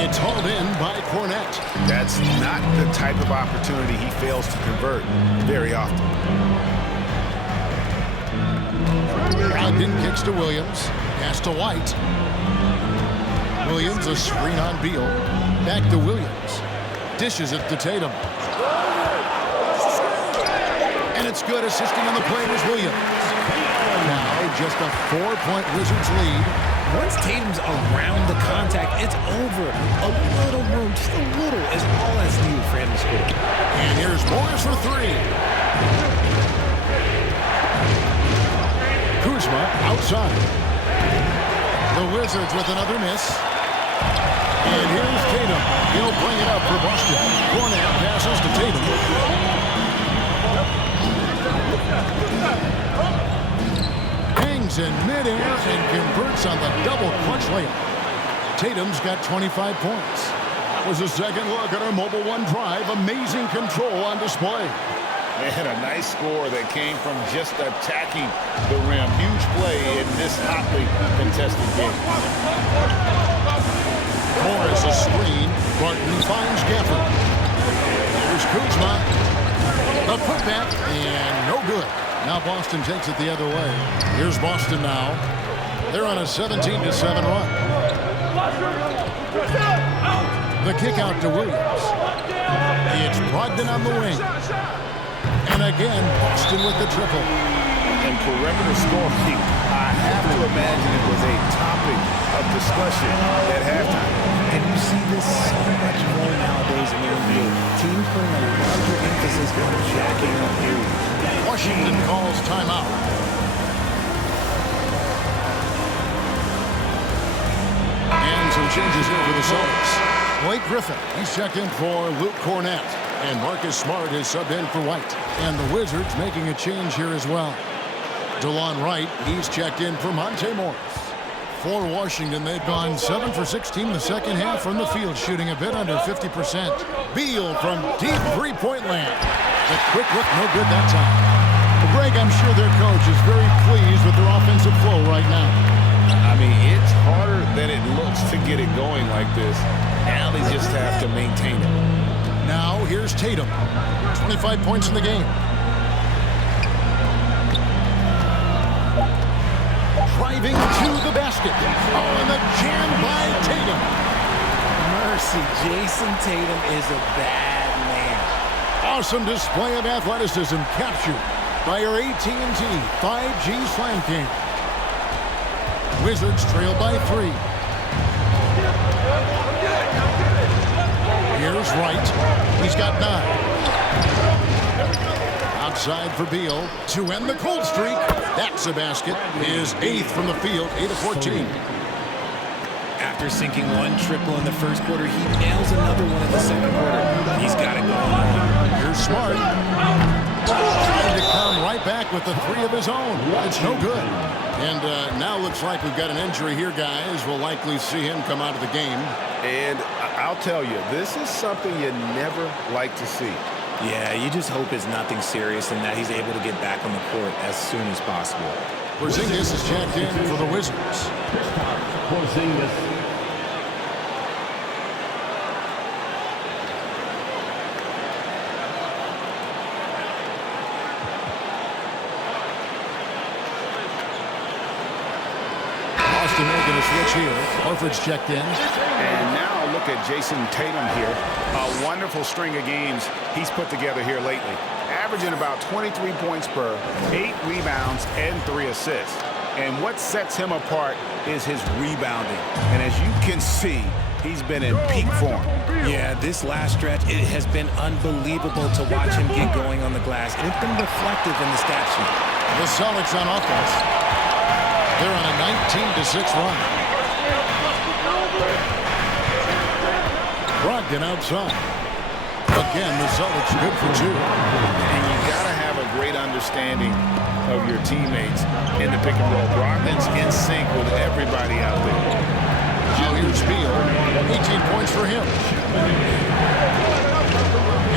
It's hauled in by Cornette. That's not the type of opportunity he fails to convert very often. Brogdon kicks to Williams. Pass to White. Williams a screen on Beal. Back to Williams. Dishes it to Tatum. And it's good. Assisting on the play was Williams. Now just a 4-point Wizards lead. Once Tatum's around the contact, it's over. A little room, just a little, is all that's needed for him to score. And here's Morris for 3. Kuzma outside. The Wizards with another miss. And here's Tatum. He'll bring it up for Boston. Cornette passes to Tatum. Hangs in midair and converts on the double clutch layup. Tatum's got 25 points. That was a second look at our Mobile One drive. Amazing control on display. And a nice score that came from just attacking the rim. Huge play in this hotly contested game. Morris a screen. Barton finds Gafford. Here's Kuzma. The putback, and no good. Now Boston takes it the other way. Here's Boston now. They're on a 17-7 run. The kick out to Williams. It's Brogdon on the wing. And again, Boston with the triple. And perimeter scoring, I have to imagine it was a topic of discussion at halftime. And you see this so much more nowadays in the NBA. Teams putting a larger emphasis on jacking up threes. Washington calls timeout. And some changes here for the Celtics. Blake Griffin, he's checked in for Luke Cornett. And Marcus Smart is subbed in for White. And the Wizards making a change here as well. DeLon Wright, he's checked in for Monte Morris. For Washington, they've gone 7 for 16 the second half from the field, shooting a bit under 50%. Beal from deep three-point land. The quick look, no good that time. Well, Greg, I'm sure their coach is very pleased with their offensive flow right now. I mean, it's harder than it looks to get it going like this. Now they just have to maintain it. Now, here's Tatum. 25 points in the game. Driving to the basket. Oh, and the jam by Tatum. Mercy, Jason Tatum is a bad man. Awesome display of athleticism captured by your AT&T 5G Slam King. Wizards trail by 3. Here's Wright. He's got 9. Outside for Beal to end the cold streak. That's a basket. His 8th from the field, 8 of 14. After sinking one triple in the first quarter, he nails another one in the second quarter. He's got it going on. Here's Smart. Trying to come right back with the 3 of his own. It's no good. And now looks like we've got an injury here, guys. We'll likely see him come out of the game. And I'll tell you, this is something you never like to see. Yeah, you just hope it's nothing serious and that he's able to get back on the court as soon as possible. Porzingis is checked in for the Wizards. Porzingis. Boston making a switch here. Horford's checked in. And now look at Jason Tatum here. A wonderful string of games he's put together here lately. Averaging about 23 points per, 8 rebounds, and 3 assists. And what sets him apart is his rebounding. And as you can see, he's been in peak form. Yeah, this last stretch, it has been unbelievable to watch him get going on the glass. And it's been reflective in the stat sheet. The Celtics on offense. They're on a 19-6 run. Brogdon outside. Again, the Celtics good for 2. And you got to have a great understanding of your teammates in the pick and roll. Brogdon's in sync with everybody out there. Now here's Beal. 18 points for him.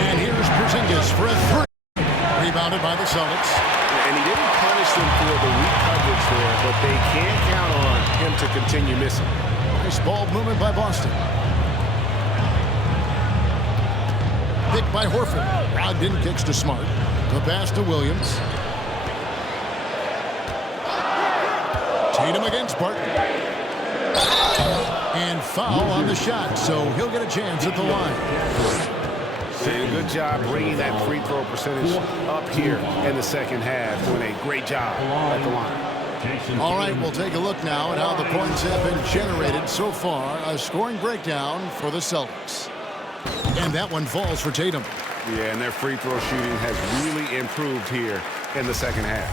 And here's Porzingis for a 3. Rebounded by the Celtics. And he didn't punish them for the weak coverage there, but they can't count on him to continue missing. Nice ball movement by Boston. Picked by Horford. Brogdon kicks to Smart. The pass to Williams. Tatum against Barton. And foul on the shot, so he'll get a chance at the line. Did a good job bringing that free throw percentage up here in the second half. Doing a great job at the line. All right, we'll take a look now at how the points have been generated so far. A scoring breakdown for the Celtics. And that one falls for Tatum. Yeah, and their free throw shooting has really improved here in the second half.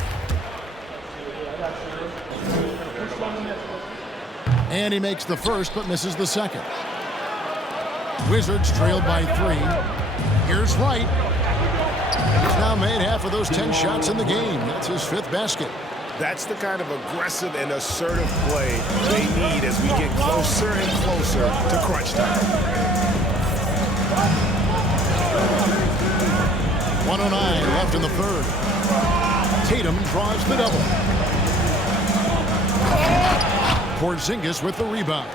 And he makes the first but misses the second. Wizards trailed by 3. Here's Wright. He's now made half of those 10 shots in the game. That's his 5th basket. That's the kind of aggressive and assertive play they need as we get closer and closer to crunch time. 1:09 left in the third. Tatum draws the double. Porzingis with the rebound.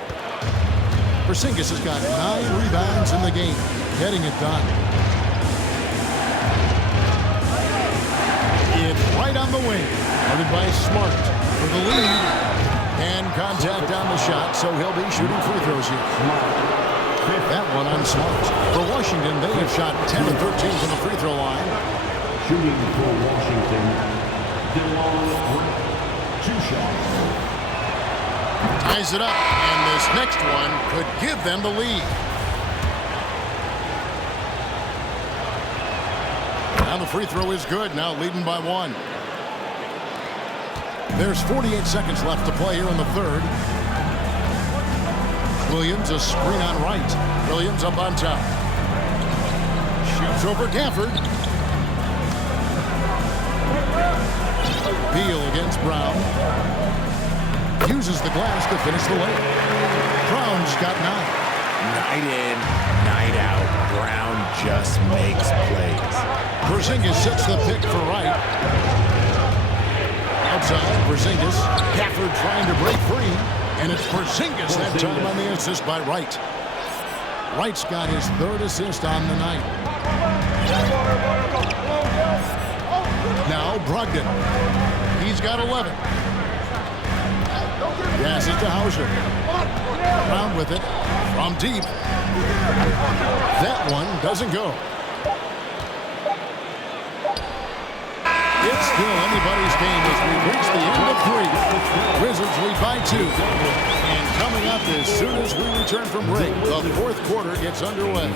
Porzingis has got 9 rebounds in the game, getting it done. It's right on the wing. Guarded by Smart for the lead. And contact on the shot, so he'll be shooting free throws here. That one on Smart. For Washington, they have shot 10 of 13 from the free throw line. Shooting for Washington, DeLon Wright, 2 shots. Ties it up, and this next one could give them the lead. Now the free throw is good, now leading by 1. There's 48 seconds left to play here in the third. Williams, a screen on Wright. Williams up on top. Shoots over Gafford. Beal against Brown. Uses the glass to finish the layup. Brown's got 9. Night in, night out, Brown just makes plays. Porzingis sets the pick for Wright. Outside, Porzingis. Gafford trying to break free. And it's Porzingis that time on the assist by Wright. Wright's got his 3rd assist on the night. Now Brogdon. He's got 11. Passes to Hauser. Brown with it from deep. That one doesn't go. It's still anybody's game as we reach the end of 3. Wizards lead by 2. And coming up as soon as we return from break, the 4th quarter gets underway.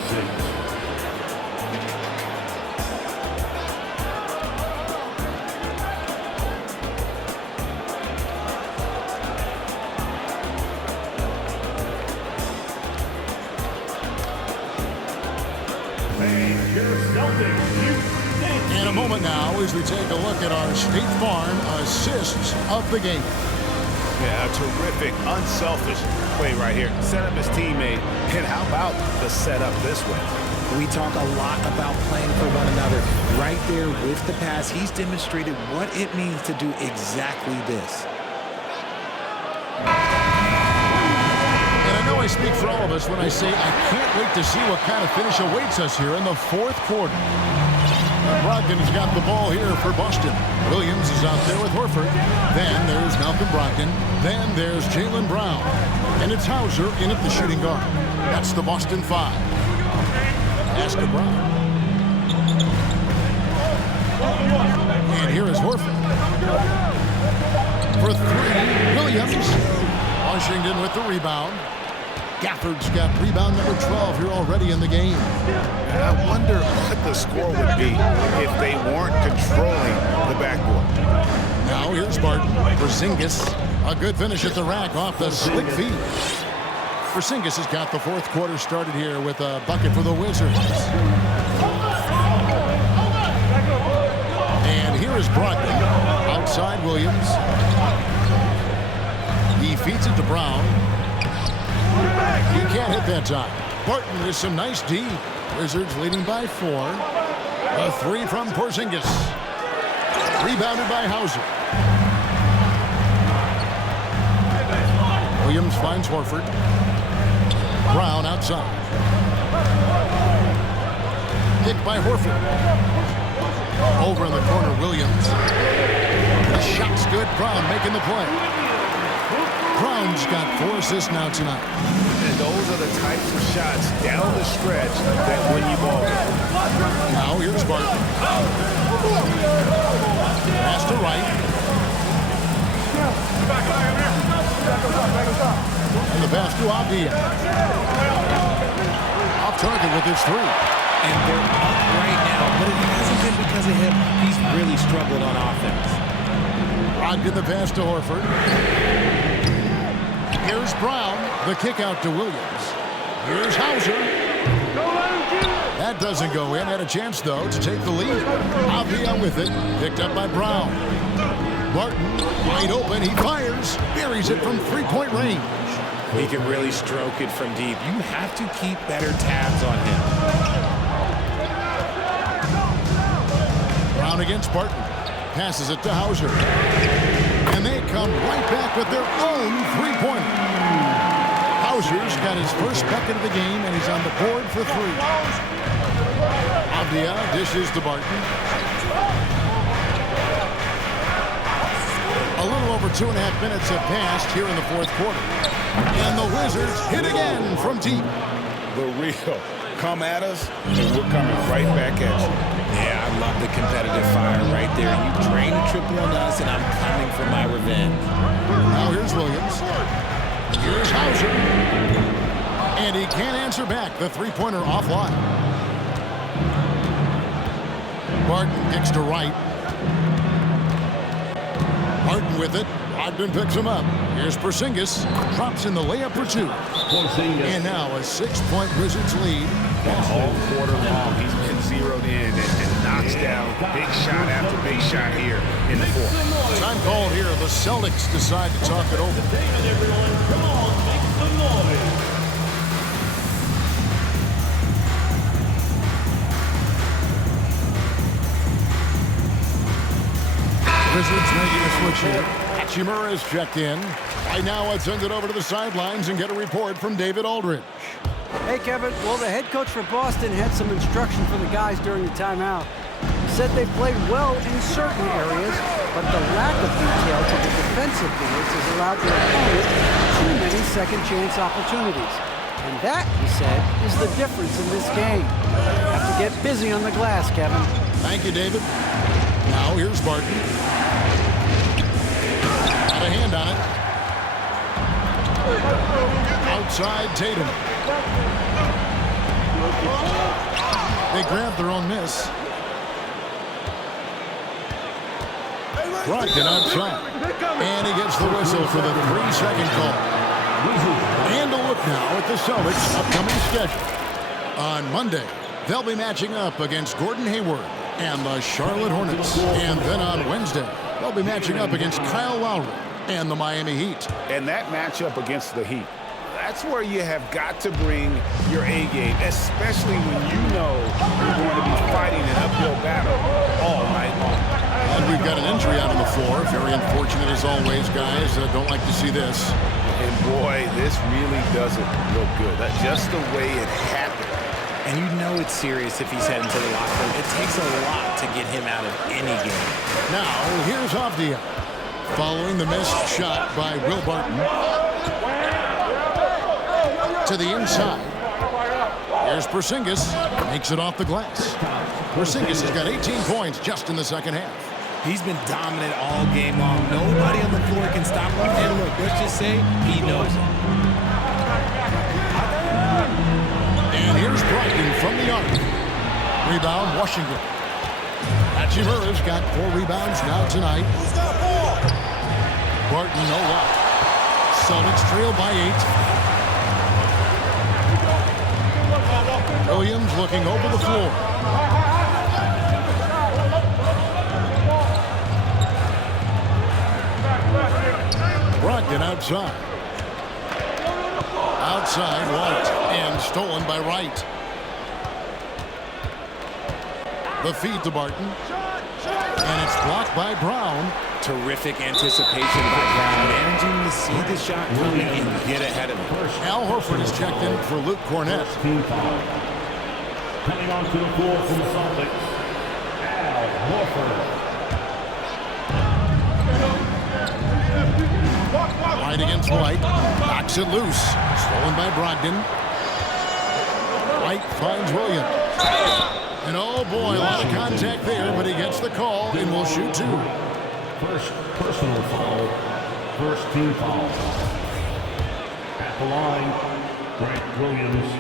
In a moment now as we take a look at our State Farm assists of the game. Yeah, a terrific, unselfish play right here. Set up his teammate, and how about the setup this way? We talk a lot about playing for one another. Right there with the pass, he's demonstrated what it means to do exactly this. And I know I speak for all of us when I say I can't wait to see what kind of finish awaits us here in the 4th quarter. Brogdon's got the ball here for Boston. Williams is out there with Horford. Then there's Malcolm Brogdon. Then there's Jaylen Brown. And it's Hauser in at the shooting guard. That's the Boston 5. Pass to Brown. And here is Horford. For 3, Williams. Washington with the rebound. Gafford's got rebound number 12 here already in the game. I wonder what the score would be if they weren't controlling the backboard. Now here's Barton. Porzingis. A good finish at the rack off the slick feed. Porzingis has got the 4th quarter started here with a bucket for the Wizards. And here is Brogdon. Outside Williams. He feeds it to Brown. He can't hit that time. Barton with some nice D. Wizards leading by 4. A 3 from Porzingis. Rebounded by Hauser. Williams finds Horford. Brown outside. Picked by Horford. Over in the corner, Williams. The shot's good. Brown making the play. Brown's got 4 assists now tonight. And those are the types of shots down the stretch that win you ball games. Now here's Barton. Pass to Wright. And the pass to Avdia. Off target with his 3. And they're up right now, but it hasn't been because of him. He's really struggled on offense. Brogdon the pass to Horford. Here's Brown, the kick out to Williams. Here's Hauser. That doesn't go in. Had a chance, though, to take the lead. Avdia with it. Picked up by Brown. Barton, wide open. He fires. Buries it from 3-point range. He can really stroke it from deep. You have to keep better tabs on him. Brown against Barton. Passes it to Hauser. And they come right back with their own 3-pointer. Hauser's got his first bucket of the game, and he's on the board for 3. Avdia dishes to Barton. A little over 2.5 minutes have passed here in the fourth quarter. And the Wizards hit again from deep. The real come at us, and we're coming right back at you. Yeah, I love the competitive fire right there. You drain a triple on us, and I'm coming for my revenge. Now here's Williams. Here's Hauser. And he can't answer back. The three-pointer offline. Barton kicks to right. Barton with it. Brogdon picks him up. Here's Porzingis. Drops in the layup for two. And now a 6-point Wizards lead. All quarter long, he's been zeroed in and knocks down big shot after big shot here in the fourth. Time called here. The Celtics decide to talk it over. Everyone, come on, make some noise. Wizards making a switch here. Hachimura is checked in. Right now, let's send it over to the sidelines and get a report from David Aldridge. Hey, Kevin. Well, the head coach for Boston had some instruction for the guys during the timeout. He said they played well in certain areas, but the lack of detail to the defensive boards has allowed their opponent too many second-chance opportunities. And that, he said, is the difference in this game. Have to get busy on the glass, Kevin. Thank you, David. Now, here's Barton. Got a hand on it. Outside Tatum. They grab their own miss. Brogdon outside. And he gets the whistle for the 3-second call. And a look now at the Celtics' upcoming schedule. On Monday, they'll be matching up against Gordon Hayward and the Charlotte Hornets. And then on Wednesday, they'll be matching up against Kyle Lowry and the Miami Heat. And that matchup against the Heat, that's where you have got to bring your A game, especially when you know you're going to be fighting an uphill battle all night long. And we've got an injury out on the floor. Very unfortunate as always, guys. Don't like to see this. And boy, this really doesn't look good. That's just the way it happened. And you know it's serious if he's heading to the locker room. It takes a lot to get him out of any game. Now, here's Avdia. Following the missed shot by Will Barton. To the inside. Here's Porzingis. Makes it off the glass. Porzingis has got 18 points just in the second half. He's been dominant all game long. Nobody on the floor can stop him. And look, let's just say he knows it. And here's Brogdon from the arc. Rebound, Washington. Hachimura's got 4 rebounds now tonight. Barton, no luck. Celtics trail by 8. Williams looking over the floor. Brogdon outside. Outside, White, and stolen by Wright. The feed to Barton. And it's blocked by Brown. Terrific anticipation by Brown, managing to see the shot coming and get ahead of it. Al Horford is checked in for Luke Cornett. Coming onto the floor from the Celtics, Al Horford. White against White. Knocks it loose. Stolen by Brogdon. White finds Williams. And oh boy, a lot of contact there, but he gets the call and will shoot 2. First personal foul, first team foul. At the line, Grant Williams.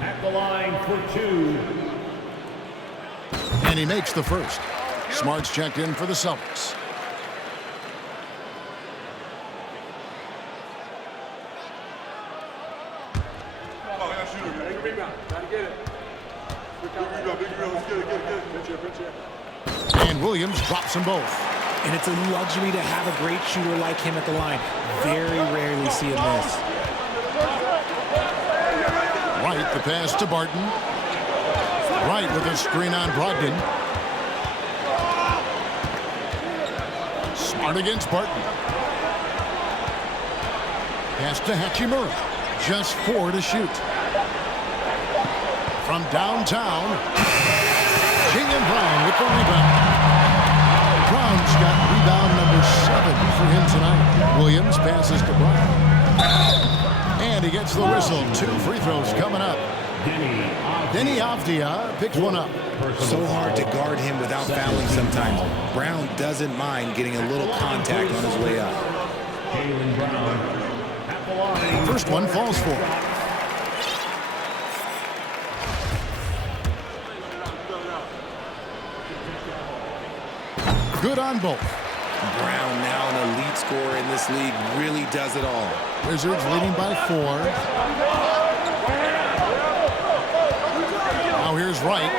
At the line for 2. And he makes the first. Smart's checked in for the Celtics. And Williams drops them both. And it's a luxury to have a great shooter like him at the line. Very rarely see him miss. Wright, the pass to Barton. Wright with a screen on Brogdon. Smart against Barton. Pass to Hachimura. Just 4 to shoot. From downtown, Jaylen Brown with the rebound. Brown's got rebound number 7 for him tonight. Williams passes to Brown. And he gets the whistle. 2 free throws coming up. Denny Avdia picks one up. So hard to guard him without fouling sometimes. Brown doesn't mind getting a little contact on his way up. Jaylen Brown at the line. First one falls for. Good on both. Brown, now an elite scorer in this league, really does it all. Wizards leading by 4. Now here's Wright.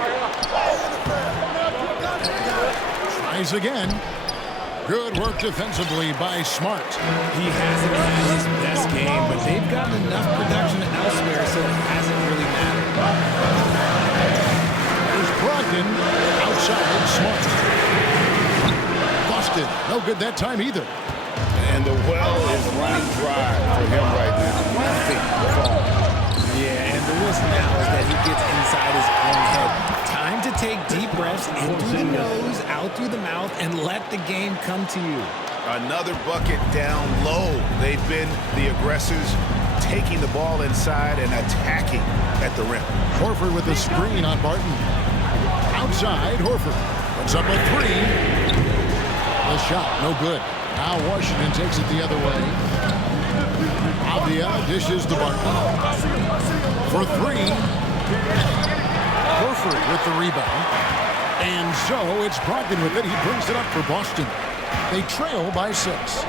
Tries again. Good work defensively by Smart. He hasn't had his best game, but they've gotten enough production elsewhere, so it hasn't really mattered. There's Brogdon outside Smart. Busted. No good that time either. And the well is running dry for him right now. Nothing falling. Yeah, and the risk now is that he gets inside his own head. Time to take deep breaths in through the nose, out through the mouth, and let the game come to you. Another bucket down low. They've been the aggressors, taking the ball inside and attacking at the rim. Horford with the screen on Barton. Outside, Horford puts up a 3. The shot, no good. Now Washington takes it the other way. Avdia dishes to Barton. For 3. Horford with the rebound. And so it's Brogdon with it. He brings it up for Boston. They trail by 6.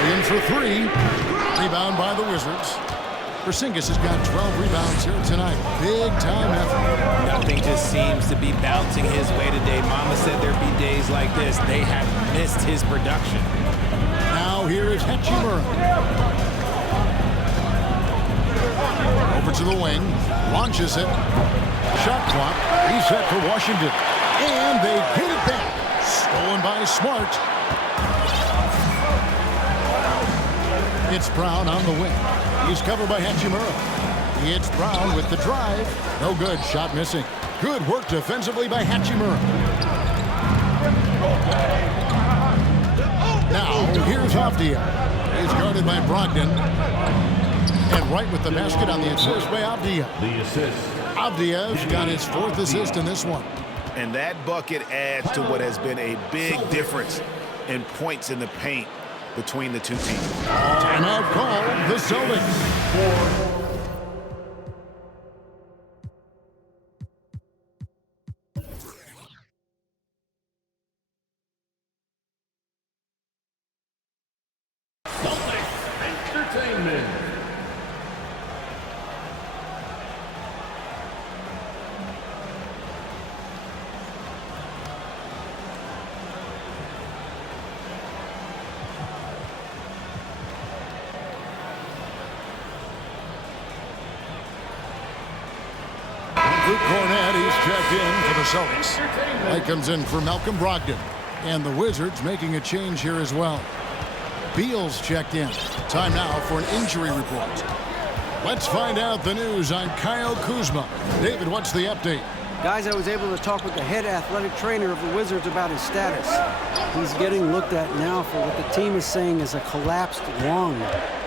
Williams for 3. Rebound by the Wizards. Porzingis has got 12 rebounds here tonight. Big time effort. Nothing just seems to be bouncing his way today. Mama said there'd be days like this. They have missed his production. Now here is Hachimura. Over to the wing. Launches it. Shot clock. Reset for Washington. And they get it back. Stolen by Smart. It's Brown on the wing. He's covered by Hachimura. It's Brown with the drive. No good. Shot missing. Good work defensively by Hachimura. Now, here's Avdia. He's guarded by Brogdon. And Wright with the basket on the assist by Avdia. The assist. Avdia's got his 4th assist in this one. And that bucket adds to what has been a big difference in points in the paint between the 2 teams. Timeout call, the Celtics. Entertainment. Luke Cornett, he's checked in for the Celtics. White comes in for Malcolm Brogdon. And the Wizards making a change here as well. Beal's checked in. Time now for an injury report. Let's find out the news on Kyle Kuzma. David, what's the update? Guys, I was able to talk with the head athletic trainer of the Wizards about his status. He's getting looked at now for what the team is saying is a collapsed lung.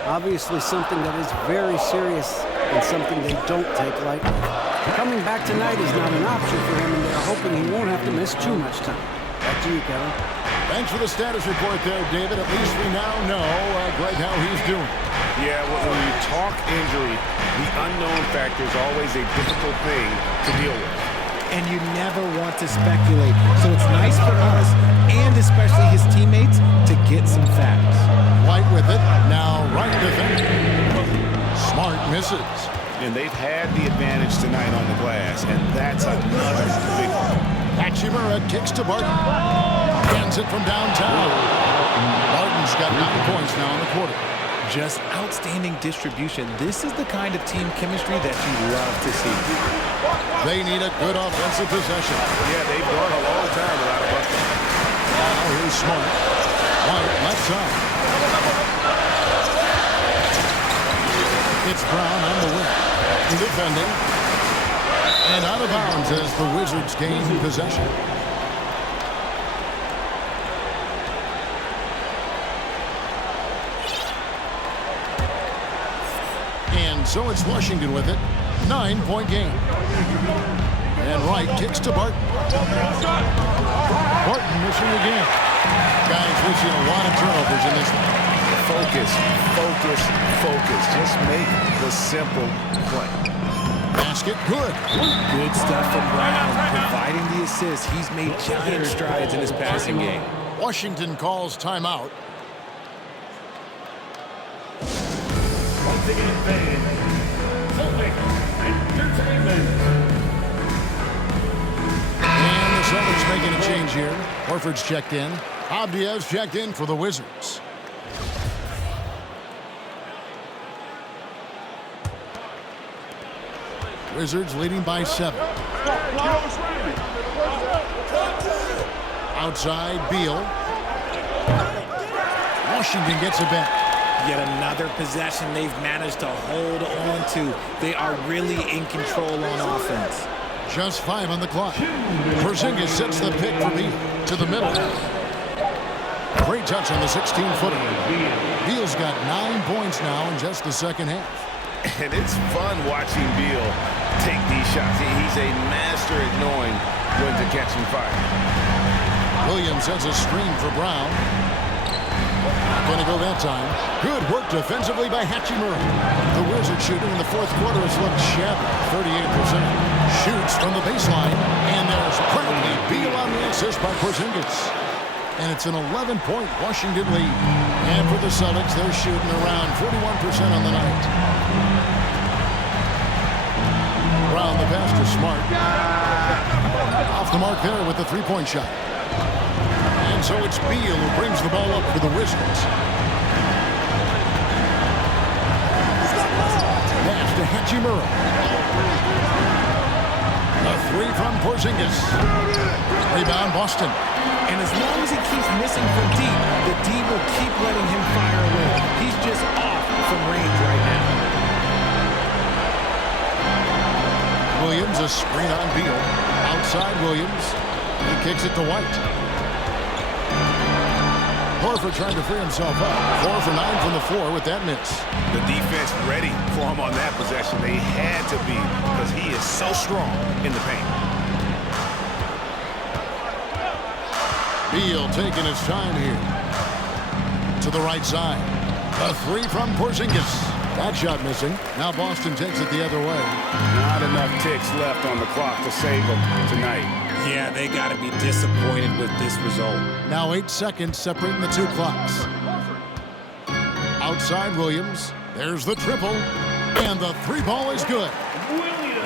Obviously something that is very serious and something they don't take lightly. Coming back tonight is not an option for him, and they're hoping he won't have to miss too much time. Back to you, Kevin. Thanks for the status report there, David. At least we now know Greg how he's doing. Yeah, when you talk injury, the unknown factor is always a difficult thing to deal with. And you never want to speculate. So it's nice for us, and especially his teammates, to get some facts. White with it. Now Wright defending. Smart misses. And they've had the advantage tonight on the glass, and that's another big one. Hachimura kicks to Barton. Hands it from downtown. Barton's got 9 points now in the quarter. Just outstanding distribution. This is the kind of team chemistry that you love to see. They need a good offensive possession. Yeah, they've gone a long time without a bucket. Now here's Smart. White left side. It's Brown on the wing. Defending. And out of bounds as the Wizards gain possession. so it's Washington with it. 9-point game. And Wright kicks to Barton. Barton missing again. Guys, we've seen a lot of turnovers in this one. Focus, focus, focus. Just make the simple play. Basket, good. Good stuff from Brown, providing the assist. He's made giant strides in his passing game. Washington calls timeout. Once again, fans, Celtic Entertainment. And the Celtics making a change here. Horford's checked in. Abdia's checked in for the Wizards. Wizards leading by 7. Outside, Beal. Washington gets it back. Yet another possession they've managed to hold on to. They are really in control on offense. Just 5 on the clock. Porzingis sets the pick for Beal to the middle. Great touch on the 16-footer. Beal's got 9 points now in just the second half. And it's fun watching Beal take these shots. He's a master at knowing when to catch and fire. Williams has a screen for Brown. Not going to go that time. Good work defensively by Hachimura. The Wizards shooting in the fourth quarter has looked shabby. 38%. Shoots from the baseline. And there's proudly Beal on the assist by Porzingis. And it's an 11-point Washington lead. And for the Celtics, they're shooting around 41% on the night. Brown the pass to Smart. Off the mark there with the three-point shot. And so it's Beal who brings the ball up for the Wizards. Pass to Hachimura. A three from Porzingis. Rebound Boston. And as long as he keeps missing from deep, the D will keep letting him fire away. He's just off from range right now. Williams, a screen on Beal. Outside Williams. He kicks it to White. Horford trying to free himself up. 4 for 9 from the floor with that miss. The defense ready for him on that possession. They had to be because he is so strong in the paint. Beal taking his time here. To the right side. A three from Porzingis. That shot missing. Now Boston takes it the other way. Not enough ticks left on the clock to save them tonight. Yeah, they got to be disappointed with this result. Now 8 seconds separating the two clocks. Outside Williams. There's the triple. And the three ball is good.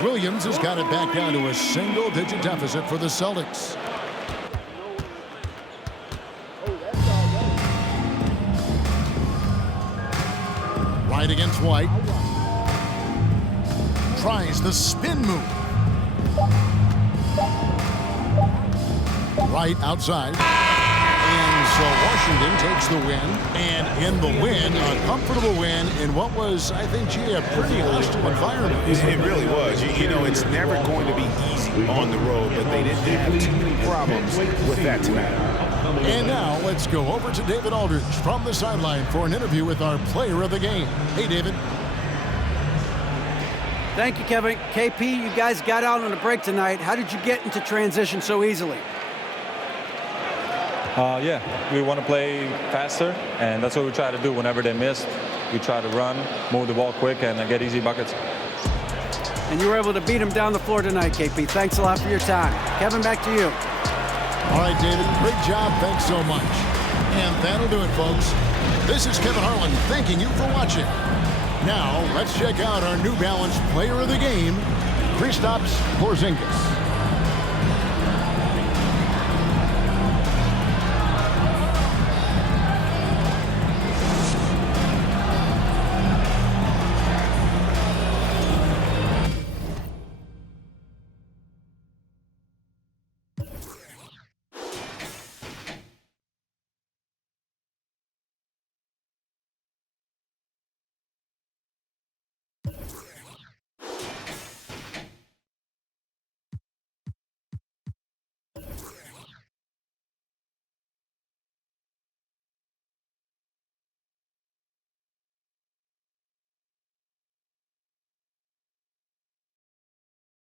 Williams has got it back down to a single-digit deficit for the Celtics. Right against White. Tries the spin move. Right outside. And so Washington takes the win. And in the win, a comfortable win in what was, I think, a pretty hostile environment. It really was. You know, it's never going to be easy on the road, but they didn't have too many problems with that tonight. And now let's go over to David Aldridge from the sideline for an interview with our player of the game. Hey, David. Thank you, Kevin. KP, you guys got out on a break tonight. How did you get into transition so easily? Yeah, we want to play faster, and that's what we try to do whenever they miss. We try to run, move the ball quick, and get easy buckets. And you were able to beat him down the floor tonight, KP. Thanks a lot for your time. Kevin, back to you. All right, David, great job. Thanks so much. And that'll do it, folks. This is Kevin Harlan thanking you for watching. Now, let's check out our New Balance player of the game, Kristaps Porzingis.